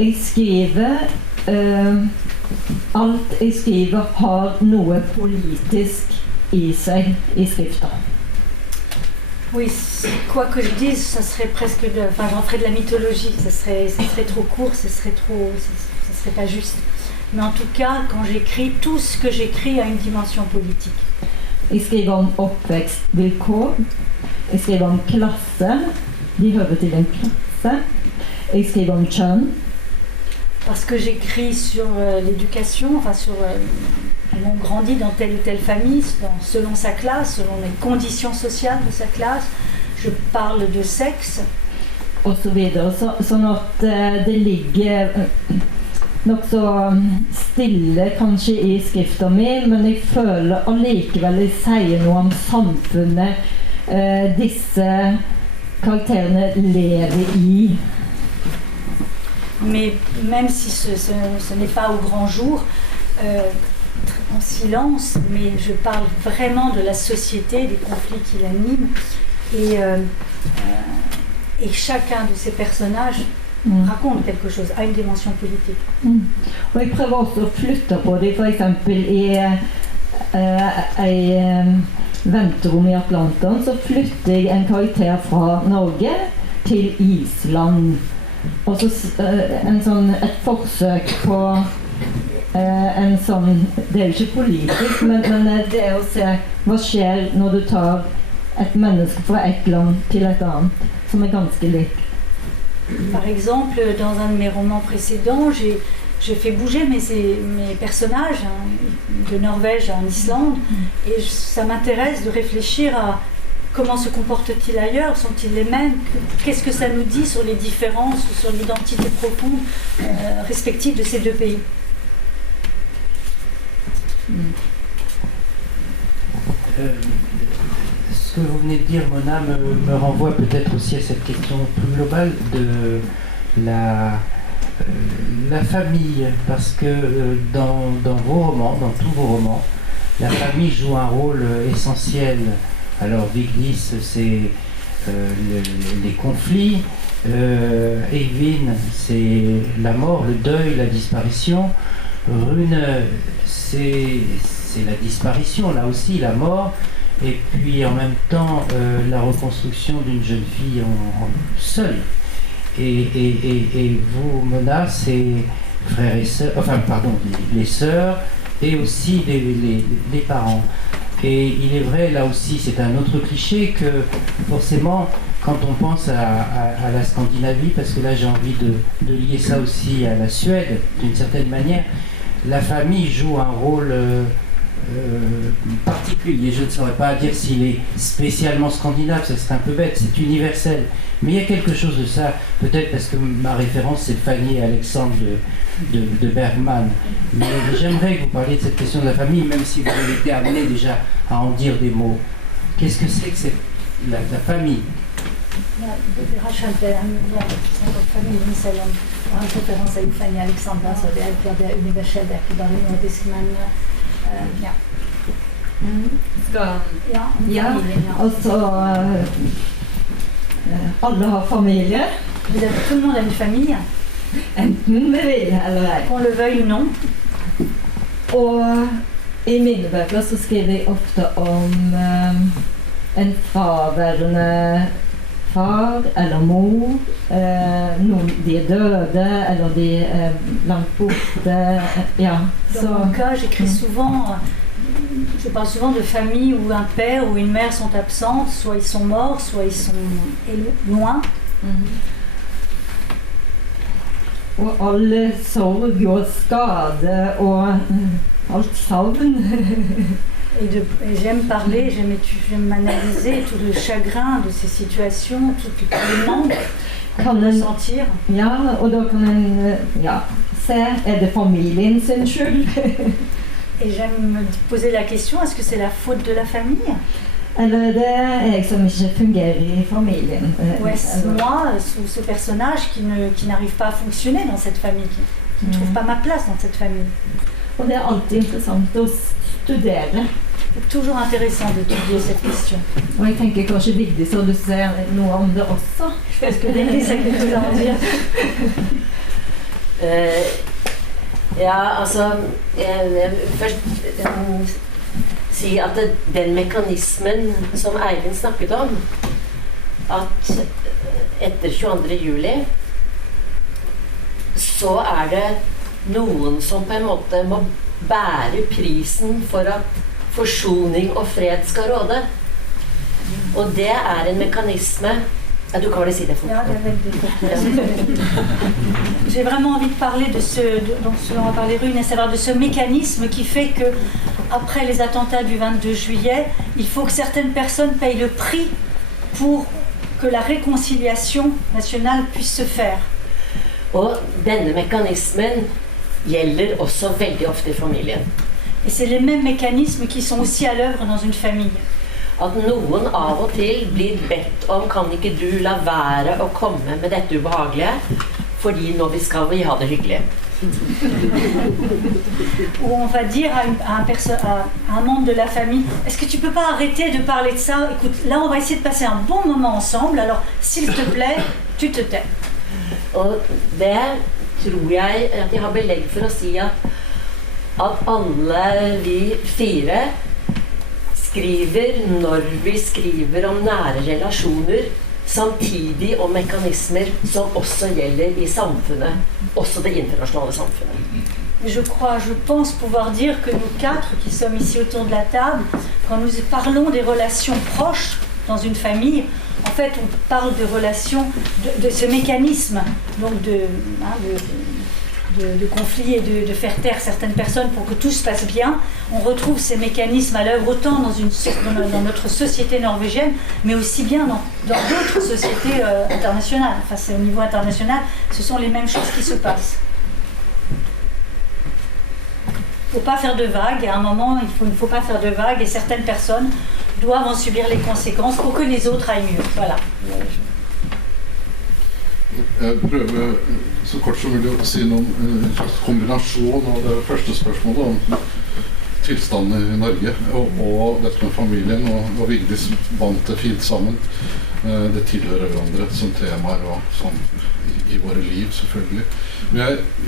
jeg skriver, alt jeg skriver har noe politisk i seg i skrifta. Oui, quoi que je dise, ça serait presque j'en ferais de la mythologie, ça serait trop court, ça serait pas juste. Mais en tout cas, quand j'écris, tout ce que j'écris a une dimension politique. Jeg skriver om oppvekstvilkår, jeg skriver om klasse, de hører til en klasse, jeg skriver om kjønn. Parce que j'écris sur l'éducation, enfin sur on grandit dans telle ou telle famille, selon sa classe, selon les conditions sociales de sa classe. Je parle de sexe. Og så videre, sånn at det ligger nok så stille kanskje i skrifta mi, men jeg føler allikevel jeg sier noe om samfunnet disse karakterene lever i. Mais même si ce n'est pas au grand jour, en silence, mais je parle vraiment de la société, des conflits qui l'animent, et chacun de ces personnages raconte quelque chose, a une dimension politique. Og jeg prøver også å flytte på det, for eksempel i venterom i Atlanteren, så flytter jeg en karakter fra Norge til Island. Og så et forsøk på en sånn, det er jo ikke politisk, men det er å se hva skjer når du tar et menneske fra et land til et annet, som er ganske likt. Par exemple, dans un de mes romans précédents, j'ai fait bouger mes personnages de Norvège en Islande, et ça m'intéresse de réfléchir à comment se comportent-ils ailleurs, sont-ils les mêmes, qu'est-ce que ça nous dit sur les différences ou sur l'identité profonde respective de ces deux pays. Ce que vous venez de dire, Mona, me renvoie peut-être aussi à cette question plus globale de la famille, parce que dans vos romans, dans tous vos romans, la famille joue un rôle essentiel. Alors Vigdis, c'est les conflits, Eyvind, c'est la mort, le deuil, la disparition, Rune, c'est la disparition, là aussi, la mort, et puis en même temps la reconstruction d'une jeune fille seule. Et vous, Mona, c'est frères et sœurs, les sœurs et aussi les parents. Et il est vrai, là aussi, c'est un autre cliché que forcément, quand on pense à la Scandinavie, parce que là j'ai envie de lier ça aussi à la Suède, d'une certaine manière, la famille joue un rôle particulier. Je ne saurais pas dire s'il est spécialement scandinave, ça serait un peu bête, c'est universel. Mais il y a quelque chose de ça, peut-être parce que ma référence c'est Fanny et Alexandre de Bergman. Mais j'aimerais que vous parliez de cette question de la famille, même si vous avez été amené déjà à en dire des mots. Qu'est-ce que c'est que la famille? En référence à Fanny og Alexander, så det er universelt, det er ikke bare nordisk, men ja. Ja, altså alle har familie. Tout le monde a une famille. Enten vi vil eller ei. Qu'on le veuille ou non. Og i mine bøker så skriver jeg ofte om en fraværende far eller mor, noen de er døde eller de er langt borte, ja. Dans mon cas, j'écris souvent, je parle souvent de familles où un père ou une mère sont absentes, soit ils sont morts, soit ils sont loin. Og all sorg og skade og alt savn. Et j'aime parler, j'aime m'analyser tout le chagrin de ces situations, tout le manque qu'on peut sentir. Ja, og da kan en se, det familien sin skyld? Et j'aime me poser la question, est-ce que c'est la faute de la famille? Eller det jeg som ikke fungerer i familien? Ou est-ce moi, ou ce personnage qui n'arrive pas à fonctionner dans cette famille, qui ne trouve pas ma place dans cette famille? Og det alltid interessant å studere. C'est toujours intéressant d'étudier cette question. Og jeg tenker kanskje Vigdis, så du ser noe om det også? Est-ce que det er quelque chose à en dire? Ja, altså først si at den mekanismen som Eivind snakket om, at etter 22. juli så det noen som på en måte må bære prisen for at forsoning og fred skal råde. Og det en mekanisme. Ja, du kan vel si det for Ja, det veldig fort. J'ai vraiment envie de parler de dont on va parler Rune, savoir de ce mécanisme qui fait que après les attentats du 22 juillet, il faut que certaines personnes payent le prix pour que la réconciliation nationale puisse se faire. Og denne mekanismen gjelder også veldig ofte I familien. Et c'est les mêmes mécanismes qui sont aussi à l'œuvre dans une famille. At noen av og til blir bedt om, kan ikke du la være å komme med dette ubehagelige, fordi nå skal vi ha det hyggelig. Où on va dire à un membre de la famille, est-ce que tu peux pas arrêter de parler de ça? Écoute, là on va essayer de passer un bon moment ensemble, alors s'il te plaît, tu te tais. Og det tror jeg at jeg har belegg for å si at alle vi fire skriver når vi skriver om nære relasjoner, samtidig om mekanismer som også gjelder I samfunnet, også det internasjonale samfunnet. Je pense pouvoir dire que nous quatre qui sommes ici autour de la table, quand nous parlons des relations proches dans une famille, en fait on parle de relations, de ce mécanisme, donc de conflit et de faire taire certaines personnes pour que tout se passe bien. On retrouve ces mécanismes à l'œuvre autant dans notre société norvégienne, mais aussi bien dans d'autres sociétés internationales. Enfin, c'est au niveau international, ce sont les mêmes choses qui se passent. Il ne faut pas faire de vagues. À un moment, il ne faut pas faire de vagues et certaines personnes doivent en subir les conséquences pour que les autres aillent mieux. Voilà. Jeg prøver så kort som mulig å si noe om en slags kombinasjon av det første spørsmålet om tilstanden I Norge og dette med familien og Vigdis bandt det fint sammen. Det tilhører hverandre som temaer og sånn I våre liv selvfølgelig. Men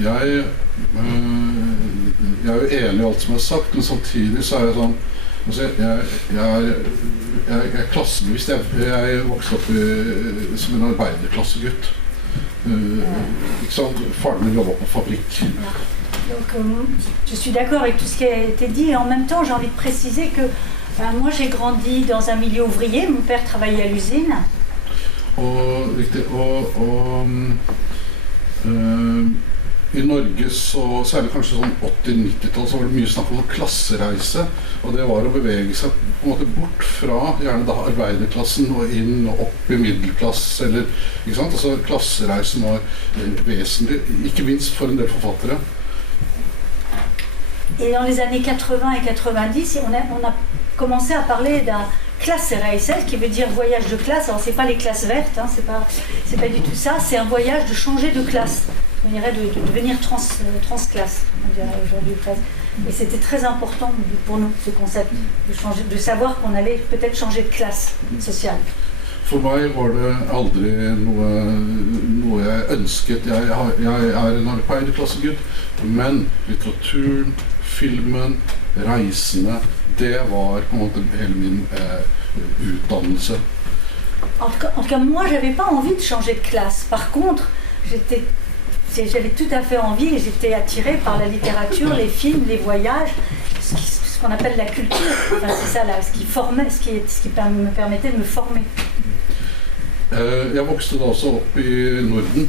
jeg jo enig I alt som sagt, men samtidig så jeg sånn altså jeg klassebevisst. Jeg vokste opp som en arbeiderklassegutt. Ikke sant? Faren min jobbet på fabrikk. Donc, je suis d'accord avec tout ce qui a été dit et en même temps j'ai envie de préciser que moi j'ai grandi dans un milieu ouvrier, mon père travaillait à l'usine. I Norge så det kanskje sånn 80-90-tall så var det mye snakk om klassereise og det var å bevege seg på en måte bort fra gjerne da arbeiderklassen og inn og opp I middelklass eller, ikke sant? Altså klassereisen var vesentlig, ikke minst for en del forfattere. Et dans les années 80 et 90, on a commencé à parler d'un klassereise, qui veut dire voyage de classe. Alors c'est pas les classes vertes, hein, c'est pas du tout ça, c'est un voyage de changer de classe. On dirait de devenir transclasse, on dirait aujourd'hui presque. Et c'était très important pour nous, ce concept, de savoir qu'on allait peut-être changer de classe sociale. For meg var det aldri noe jeg ønsket. Jeg en arbeiderklassegutt, men litteraturen, filmen, reisene, det var på en måte hele min utdannelse. En tout cas, moi, j'avais pas envie de changer de classe. Par contre, j'avais tout à fait envie et j'étais attirée par la littérature, les films, les voyages, ce qu'on appelle la culture. Enfin, c'est ça là, ce qui me permettait de me former. Jeg vokste da også opp I Norden,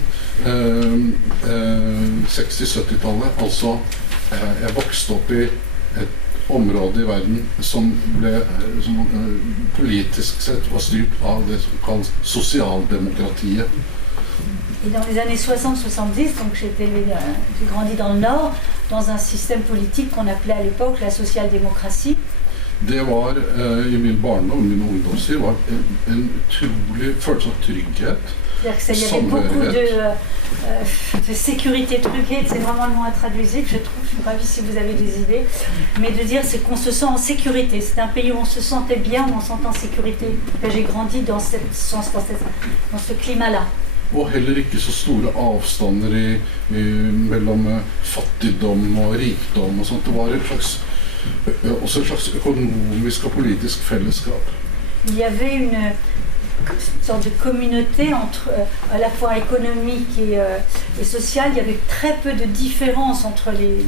60-70-tallet, altså jeg vokste opp I et område I verden som ble politisk sett var styrt av det som kalles sosialdemokratiet. Et dans les années 60-70, donc j'ai grandi dans le Nord, dans un système politique qu'on appelait à l'époque la social-démocratie. Det var I min barndom, min ungdomstid, var en utrolig følelse av trygghet, samhørighet. De sécurité, trygghet, c'est vraiment le mot intraduisible, je trouve, je ne sais pas si vous avez des idées, mais de dire c'est qu'on se sent en sécurité, c'est un pays où on se sentait bien, où on se sentait en sécurité. J'ai grandi dans ce climat-là. Og heller ikke så store avstander mellom fattigdom og rikdom og sånt. Det var et slags også et slags økonomisk og politisk fellesskap. Il y avait une sorte de communauté entre à la fois économique et sociale. Il y avait très peu de différence entre les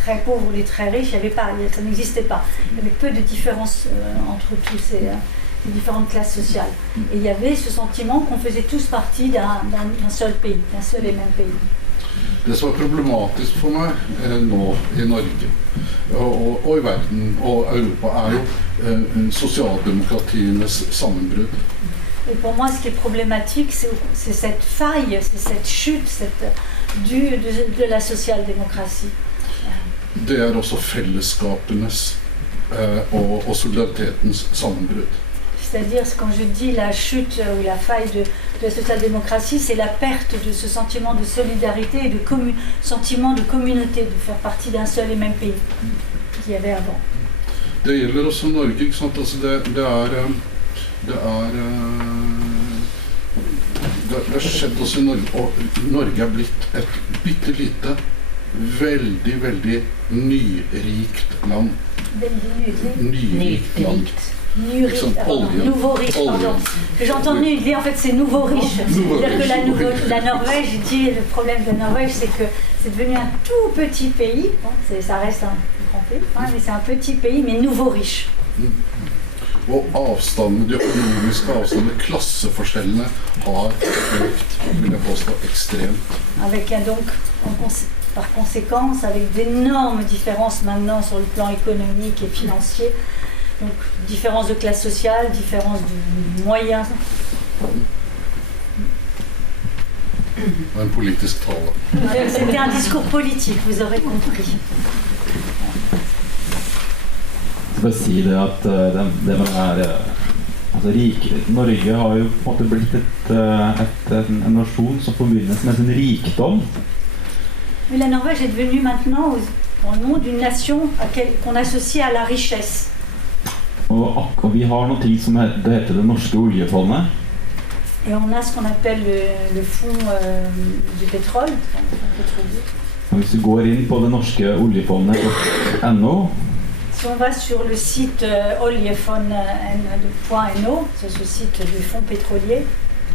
très pauvres ou les très riches. Il y avait pas, ça n'existait pas. Il y avait peu de différence entre tous ces différentes classes sociales. Et il y avait ce sentiment qu'on faisait tous partie d'un seul pays, d'un seul et même pays. Det som er problematisk for meg nå i Norge og i verden og Europa er jo sosialdemokratienes sammenbrudd. Et pour moi, ce qui est problématique, c'est cette faille, c'est cette chute de la social-démocratie. Det er også fellesskapenes og solidaritetens sammenbrudd. C'est-à-dire, quand je dis la chute ou la faille de la social-démocratie, c'est la perte de ce sentiment de solidarité et de sentiment de communauté, de faire partie d'un seul et même pays qu'il y avait avant. Det gjelder også Norge, ikke sant? Altså det er skjedd også i Norge, og Norge er blitt et bitte lite, veldig nyrikt land. Nyrikt land. Nouveau riche, pardon. J'entends nul, en fait c'est nouveau riche. C'est-à-dire que la Norvège, le problème de la Norvège, c'est que c'est devenu un tout petit pays. Bon, ça reste un grand pays, mais c'est un petit pays, mais nouveau riche. Og avstanden, de økonomiske avstanden, klasseforskjellene har økt, vil jeg påstå, ekstremt. Avec donc, par conséquence, avec d'énormes différences maintenant sur le plan économique et financier. Donc, différence de classe sociale, différence de moyens. Un politisk tale. C'était un discours politique, vous aurez compris. Jeg vil si det at det er altså Norge har jo på en måte blitt en nasjon som forbindes med sin rikdom. Mais la Norvège est devenue maintenant, dans le monde, une nation qu'on associe à la richesse. Og vi har noe ting som heter det norske oljefondet. Et on a ce qu'on appelle le fonds du pétrole. Hvis du går inn på det norske oljefondet.no. Si on va sur le site oljefond.no, c'est ce site du fonds pétrolier.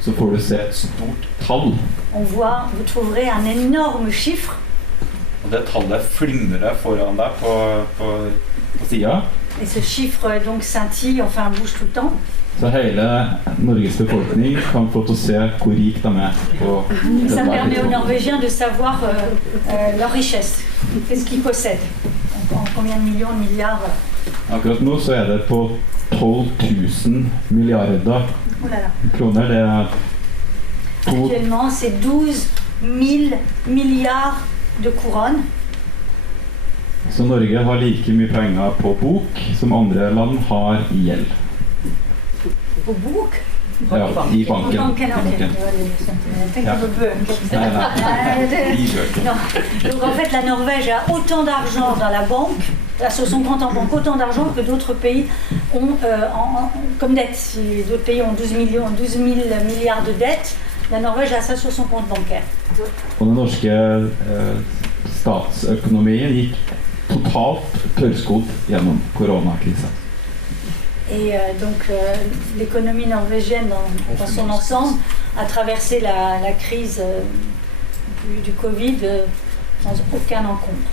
Så får du se et stort tall. Vous trouverez un énorme chiffre. Og det tallet flimrer foran deg på siden. Et ce chiffre donc scintille, enfin bouge tout le temps. Så hele Norges befolkning kan få til å se hvor rik de på ça permet aux Norvégiens de savoir leur richesse, qu'est-ce qu'ils possèdent, en combien de millions, de milliards. Akkurat nå så det på 12 000 milliarder kroner. Det Actuellement, c'est 12 000 milliards de couronnes. Så Norge har like mye penger på bok som andre land har i gjeld. På bok? Ja, i banken. Donc en fait, la Norvège a autant d'argent dans la banque, sur son compte en banque, autant d'argent que d'autres pays ont comme dette. Si d'autres pays ont 12 000 milliards de dettes, la Norvège a ça sur son compte bancaire. Og den norske statsøkonomien gikk totalt tørrskodd gjennom koronakrisen. Et donc l'économie norvégienne dans son ensemble a traversé la crise du Covid sans aucun encombre.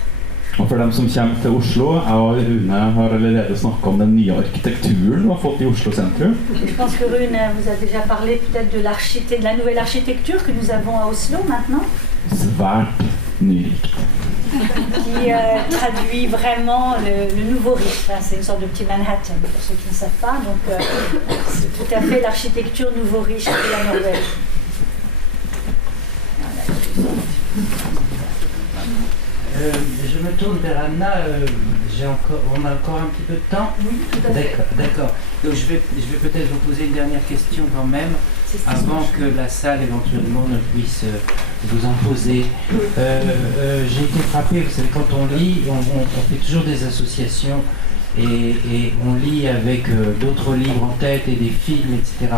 Og for dem som kommer til Oslo, jeg og Rune har allerede snakket om den nye arkitekturen du har fått i Oslo sentrum. Je pense que Rune vous a déjà parlé peut-être de la nouvelle architecture que nous avons à Oslo maintenant. Svært nyrikt. Qui traduit vraiment le nouveau riche. Enfin, c'est une sorte de petit Manhattan pour ceux qui ne savent pas. Donc c'est tout à fait l'architecture nouveau riche de la Norvège. Je me tourne vers Anna. On a encore un petit peu de temps. Oui, tout à fait. D'accord. Donc je vais peut-être vous poser une dernière question quand même, avant que la salle éventuellement ne puisse vous imposer. J'ai été frappé, vous savez, quand on lit, on fait toujours des associations et on lit avec d'autres livres en tête et des films, etc.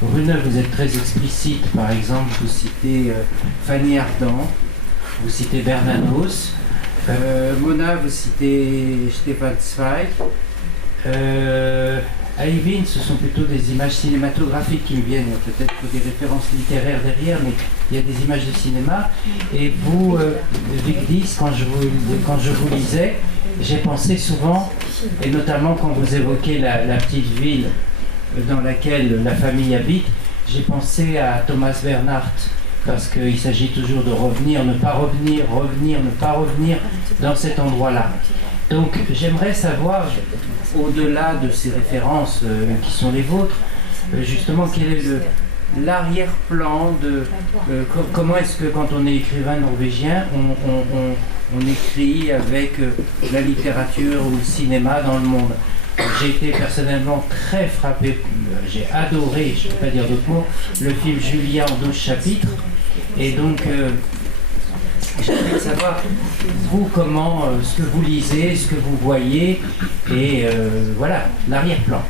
Rune, vous êtes très explicite. Par exemple, vous citez Fanny Ardant, vous citez Bernanos. Mona, vous citez Stefan Zweig. À Yvine, ce sont plutôt des images cinématographiques qui me viennent. Il y a peut-être des références littéraires derrière, mais il y a des images de cinéma. Et vous, Vigdis, quand je vous lisais, j'ai pensé souvent, et notamment quand vous évoquez la petite ville dans laquelle la famille habite, j'ai pensé à Thomas Bernhardt, parce qu'il s'agit toujours de revenir, ne pas revenir, revenir, ne pas revenir dans cet endroit-là. Donc j'aimerais savoir, au-delà de ces références qui sont les vôtres, justement quel est l'arrière-plan de comment est-ce que quand on est écrivain norvégien, on écrit avec la littérature ou le cinéma dans le monde. J'ai été personnellement très frappé, j'ai adoré, je ne peux pas dire d'autres mots, le film Julia en 12 chapitres. Et donc, j'aimerais savoir, vous, comment, ce que vous lisez, ce que vous voyez, et voilà, l'arrière-plan.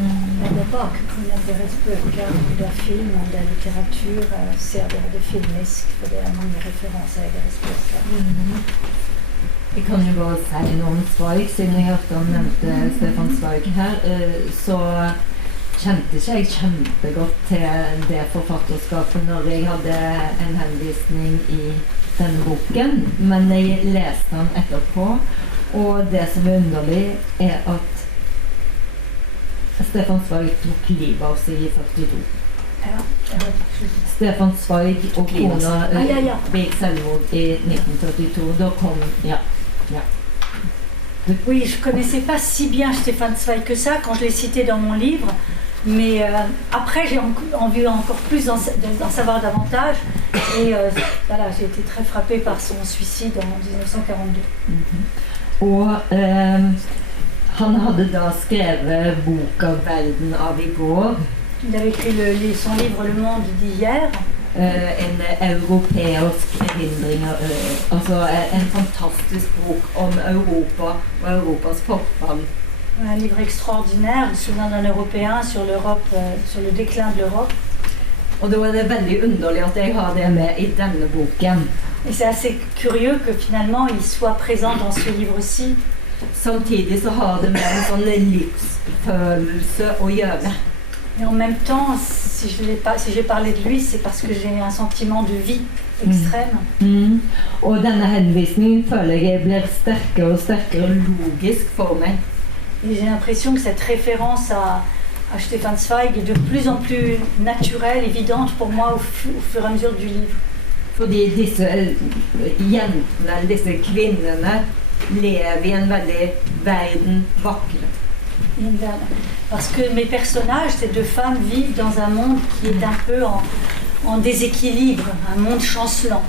Det bakgrunnen deres bøker, det film og det litteratur, ser dere det filmisk, for det mange referanser i deres bøker. Jeg kan jo bare si noe om Zweig, siden jeg hørte han nevnte Stefan Zweig her, så kjente ikke jeg kjempegodt til det forfatterskapet når jeg hadde en henvisning i denne boken, men jeg leste den etterpå, og det som er underlig at Stefan Zweig tok livet av seg i 42. Stefan Zweig og kona begikk selvmord i 1942. Da kom, Oui, je ne connaissais pas si bien Stefan Zweig que ça quand je l'ai cité dans mon livre, mais après j'ai envie encore plus d'en savoir davantage, et voilà, j'ai été très frappée par son suicide en 1942. Og han hadde da skrevet boka Verden av I går. Il avait écrit son livre Le Monde d'hier. En europeisk erindring, altså en fantastisk bok om Europa og Europas forfall. Un livre extraordinaire, souvenant d'un Européen sur l'Europe, sur le déclin de l'Europe. Og da er det veldig underlig at jeg har det med I denne boken. Et c'est assez curieux que finalement il soit présent dans ce livre-ci. Samtidig så har det med en sånn livsfølelse å gjøre. Et en même temps, si j'ai parlé de lui, c'est parce que j'ai un sentiment de vie extrême. Og denne henvisningen føler jeg blir sterkere og sterkere logisk for meg. Et j'ai l'impression que cette référence à Stefan Zweig est de plus en plus naturelle, évidente pour moi au fur et à mesure du livre. Fordi disse jentene, disse kvinnene, lever I en veldig verden vakre. Parce que mes personnages, ces deux femmes, vivent dans un monde qui est un peu en déséquilibre, un monde chancelant.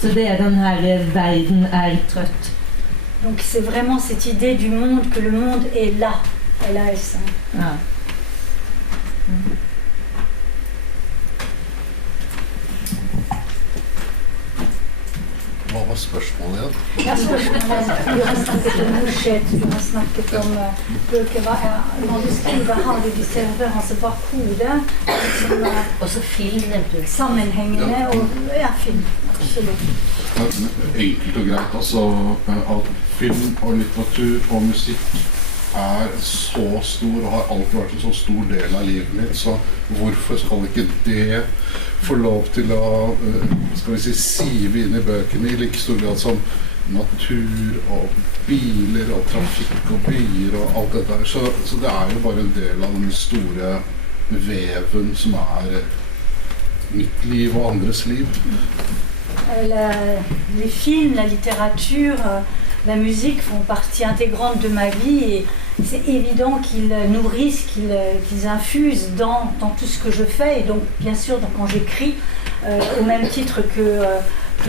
Så det den her verden trøtt. Donc c'est vraiment cette idée du monde, que le monde est là, LAS. Hva var spørsmålet igjen? Ja, spørsmålet du har snakket om Mushet, du har snakket om bøker. Når du skriver, har du disse referanser bak hodet? Også film, nevnte du. Sammenhengende og film, absolutt. Enkelt og greit, altså at film og litteratur og musikk så stor og har alltid vært en så stor del av livet mitt, så hvorfor skal ikke det få lov til å sive inn I bøkene I like stor grad som natur og biler og trafikk og byer og alt dette her. Så det jo bare en del av den store veven som mitt liv og andres liv. Les films, la littérature, la musique font partie intégrante de ma vie et c'est évident qu'ils nourrissent, qu'ils infusent dans tout ce que je fais. Et donc, bien sûr, quand j'écris, au même titre que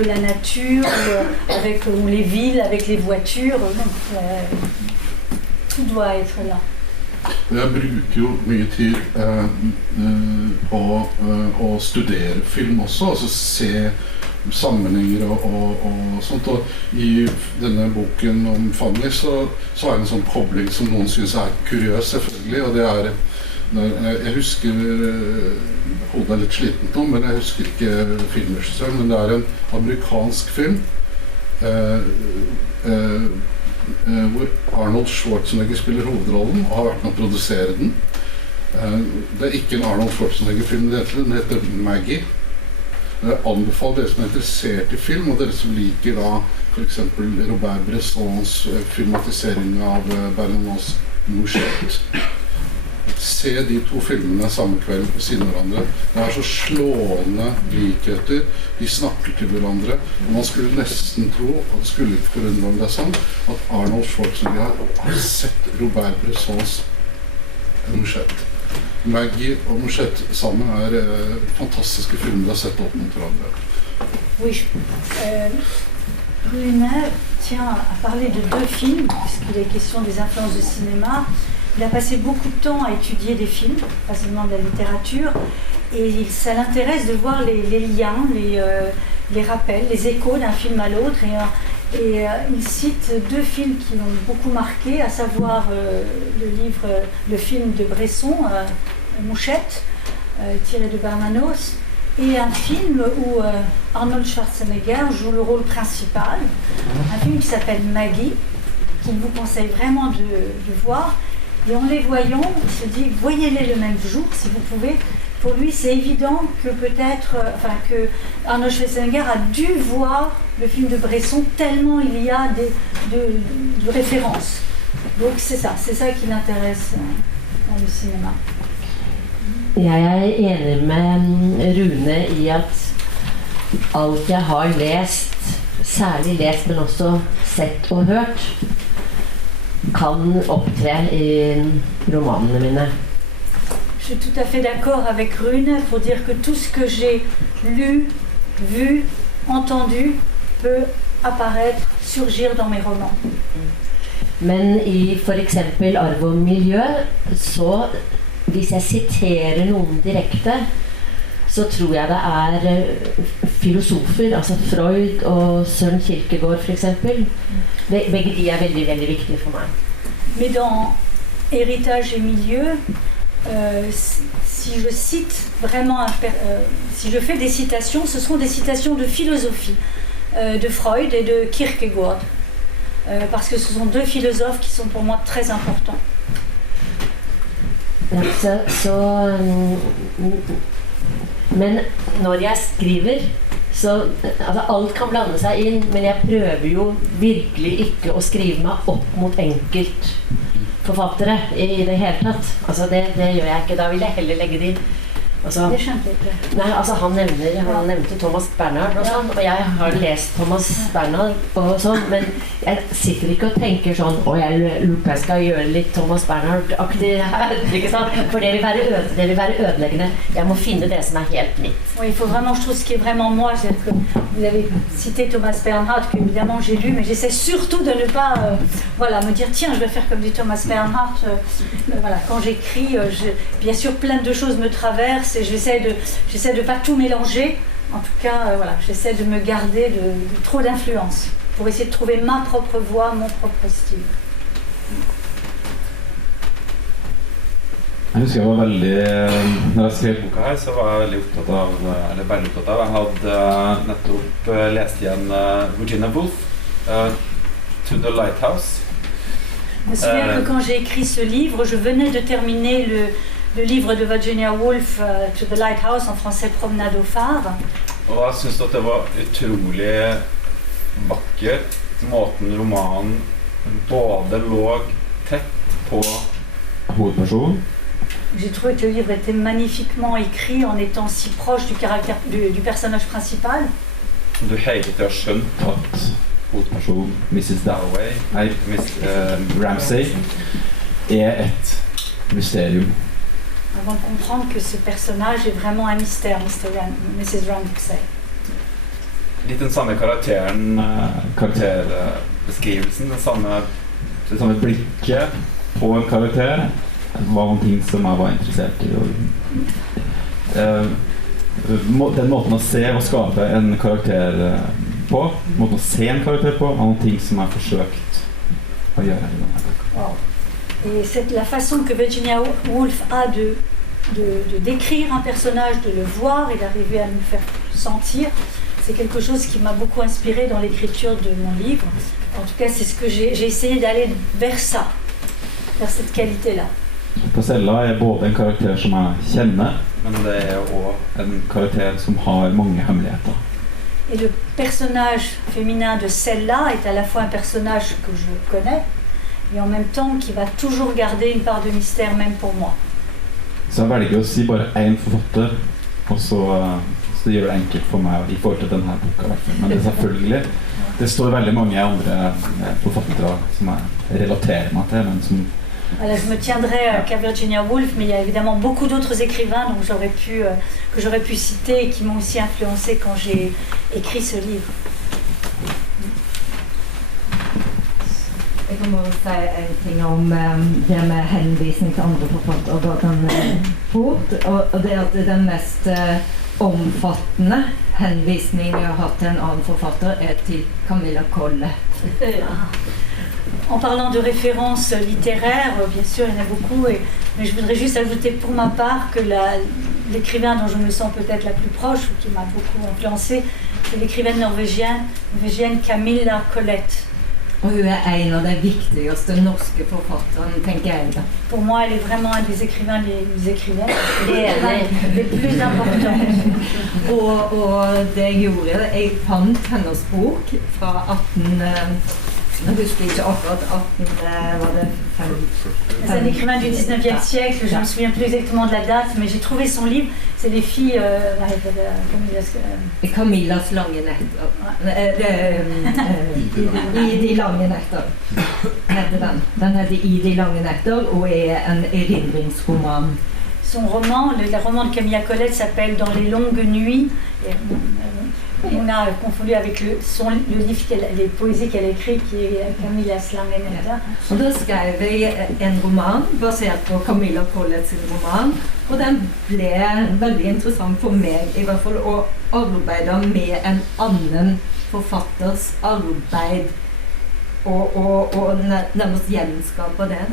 la nature, ou les villes, avec les voitures, tout doit être là. Jeg bruker jo mye tid på å studere film også, altså se sammenhenger og sånt, og I denne boken om Fanny så jeg en sånn kobling som noen synes kuriøs selvfølgelig, og det jeg husker hodet litt slitent nå, men jeg husker ikke filmregissøren, men det en amerikansk film hvor Arnold Schwarzenegger spiller hovedrollen og har vært med å produsere den. Det er ikke en Arnold Schwarzenegger-film, den heter Maggie. Jeg anbefaler dere som er interessert i film, og dere som liker da for eksempel Robert Bressons filmatisering av Bernanos Mouchette. Se de to filmene samme kveld ved siden av hverandre. Det er så slående likheter. De snakker til hverandre. Og man skulle nesten tro, og det skulle ikke forundre om det er sant, at Arnold Schwarzenegger har sett Robert Bressons Mouchette. Maggie og Mouchette sammen er fantastiske filmer de har sett opp mot hverandre. Oui, Brunet tient à parler de deux films, puisqu'il est question des influences du cinéma. Il a passé beaucoup de temps à étudier des films, pas seulement de la littérature, et ça l'intéresse de voir les liens, les rappels, les échos d'un film à l'autre. Et il cite deux films qui l'ont beaucoup marqué, à savoir le film de Bresson, Mouchette, tiré de Bernanos, et un film où Arnold Schwarzenegger joue le rôle principal, un film qui s'appelle Maggie, qu'il vous conseille vraiment de voir. Et en les voyant, il se dit, voyez-les le même jour si vous pouvez. Pour lui, c'est évident que peut-être, que Arnold Schwarzenegger a dû voir le film de Bresson tellement il y a de références. Donc c'est ça qui l'intéresse dans le cinéma. Jeg er enig med Rune i at alt jeg har lest, særlig lest, men også sett og hørt, kan opptre i romanene mine. Je suis tout à fait d'accord avec Rune pour dire que tout ce que j'ai lu, vu, entendu peut apparaître, surgir dans mes romans. Men i for eksempel Arv og miljø, så hvis jeg siterer noen direkte, så tror jeg det er filosofer, altså Freud og Søren Kierkegaard for eksempel. Begge de er veldig, veldig viktige for meg. Mais dans Héritage et milieu, si je cite vraiment, si je fais des citations, ce seront des citations de philosophie, de Freud et de Kierkegaard, parce que ce sont deux philosophes qui sont pour moi très importants. Men når jeg skriver, så altså alt kan blande seg inn, men jeg prøver jo virkelig ikke å skrive meg opp mot enkeltforfattere i det hele tatt. Altså det gjør jeg ikke, da vil jeg heller legge det inn. Altså, det skjønte jeg ikke. Nei, altså han nevnte Thomas Bernhard og sånn, og jeg har lest Thomas Bernhard og sånn, men jeg sitter ikke og tenker sånn, jeg lurer på jeg skal gjøre litt Thomas Bernhard-aktig her, ikke sant? For det vil være ødeleggende. Jeg må finne det som er helt mitt. Oui, il faut vraiment, je trouve ce qui est vraiment moi, c'est que vous avez cité Thomas Bernhard, que évidemment j'ai lu, mais j'essaie surtout de ne pas me dire tiens, je vais faire comme du Thomas Bernhard. Voilà, quand j'écris, bien sûr plein de choses me traversent et j'essaie de pas tout mélanger. En tout cas, j'essaie de me garder de trop d'influence pour essayer de trouver ma propre voix, mon propre style. Jeg husker jeg var veldig, når jeg skrev boka her, så var jeg veldig opptatt av, jeg hadde nettopp lest igjen Virginia Woolf, To the Lighthouse. Je me souviens que quand j'ai écrit ce livre, je venais de terminer le livre de Virginia Woolf, To the Lighthouse, en français Promenade au phare. Og jeg synes at det var utrolig vakkert, måten romanen både lå tett på hovedpersonen. J'ai trouvé que le livre était magnifiquement écrit en étant si proche du personnage principal. Du hele tiden skjønt at hovedpersonen Mrs. Dalloway, Ramsay, er et mysterium. Avant de comprendre que ce personnage est vraiment un mystère, Mrs. Ramsay. Litt den samme karakterbeskrivelsen, det samme blikket på en karakter var noen ting som jeg var interessert i. Den måten å se og skape en karakter på, måten å se en karakter på, var noen ting som jeg har forsøkt å gjøre i denne boka. Wow. Et c'est la façon que Virginia Woolf a de décrire un personnage, de le voir et d'arriver à nous faire sentir, c'est quelque chose qui m'a beaucoup inspiré dans l'écriture de mon livre. En tout cas, c'est ce que j'ai essayé d'aller vers ça, vers cette qualité-là. Pasella både en karakter som jeg kjenner, men det også en karakter som har mange hemmeligheter. Et le personnage féminin de celle-là est à la fois un personnage que je connais, et en même temps qui va toujours garder une part de mystère même pour moi. Så jeg velger å si bare én forfatter, og så gjør det enkelt for meg I forhold til denne boka. Men det selvfølgelig, det står veldig mange andre forfattere som jeg relaterer meg til, men som Alors, je me tiendrai qu'à Virginia Woolf, mais il y a évidemment beaucoup d'autres écrivains que j'aurais pu citer et qui m'ont aussi influencé quand j'ai écrit ce livre. Jeg kan bare si en ting om det med henvisning til andre forfattere fort, og det at den mest omfattende henvisningen jeg har hatt til en annen forfatter til Camilla Collett. En parlant de références littéraires, bien sûr, il y en a beaucoup, mais je voudrais juste ajouter pour ma part que l'écrivain dont je me sens peut-être la plus proche, ou qui m'a beaucoup influencée, c'est l'écrivaine norvégienne Camilla Collett. Og hun en av de viktigste norske forfatterne, tenker jeg. Pour moi, elle est vraiment un des écrivains les plus importants. og det jeg gjorde, jeg fant hennes bok fra 18... Je husker ikke akkurat 18, var det 5? C'est un écrivain du 19e siècle, je ne me souviens plus exactement de la date, mais j'ai trouvé son livre, c'est Les filles... Camillas lange netter. I de lange netter heter den. Den heter I de lange netter og en erindringsroman. Son roman, le roman de Camilla Collett s'appelle Dans les longues nuits. On a confondu avec le livre, les poésies qu'elle a écrit, qui est Camillas lange netter. Og da skrev jeg en roman basert på Camilla Collett sin roman, og den ble veldig interessant for meg, I hvert fall å arbeide med en annen forfatters arbeid, og nærmest gjenskape det.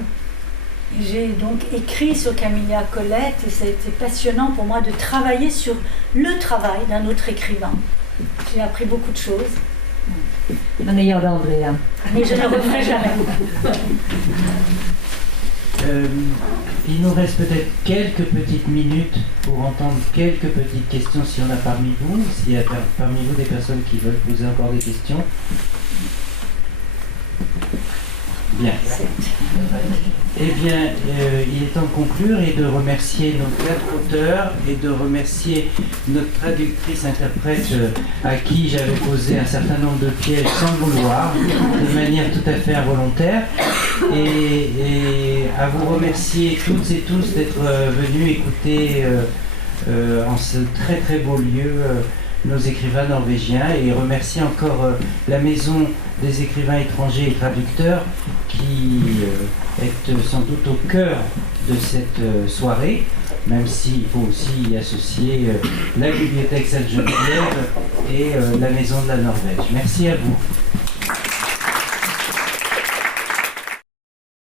J'ai donc écrit sur Camilla Collett et ça a été passionnant pour moi de travailler sur le travail d'un autre écrivain. J'ai appris beaucoup de choses. Men jeg gjør det aldri igjen. Mais je ne le referai jamais. Il nous reste peut-être quelques petites minutes pour entendre quelques petites questions si on a parmi vous. S'il y a parmi vous des personnes qui veulent poser encore des questions. Bien. Eh bien, il est temps de conclure et de remercier nos 4 auteurs et de remercier notre traductrice-interprète à qui j'avais posé un certain nombre de pièges sans le vouloir, de manière tout à fait involontaire. Et à vous remercier toutes et tous d'être venus écouter en ce très très beau lieu nos écrivains norvégiens et remercier encore la Maison des écrivains étrangers et traducteurs qui est sans doute au cœur de cette soirée, même s'il faut aussi y associer la Bibliothèque Sainte-Geneviève et la Maison de la Norvège. Merci à vous.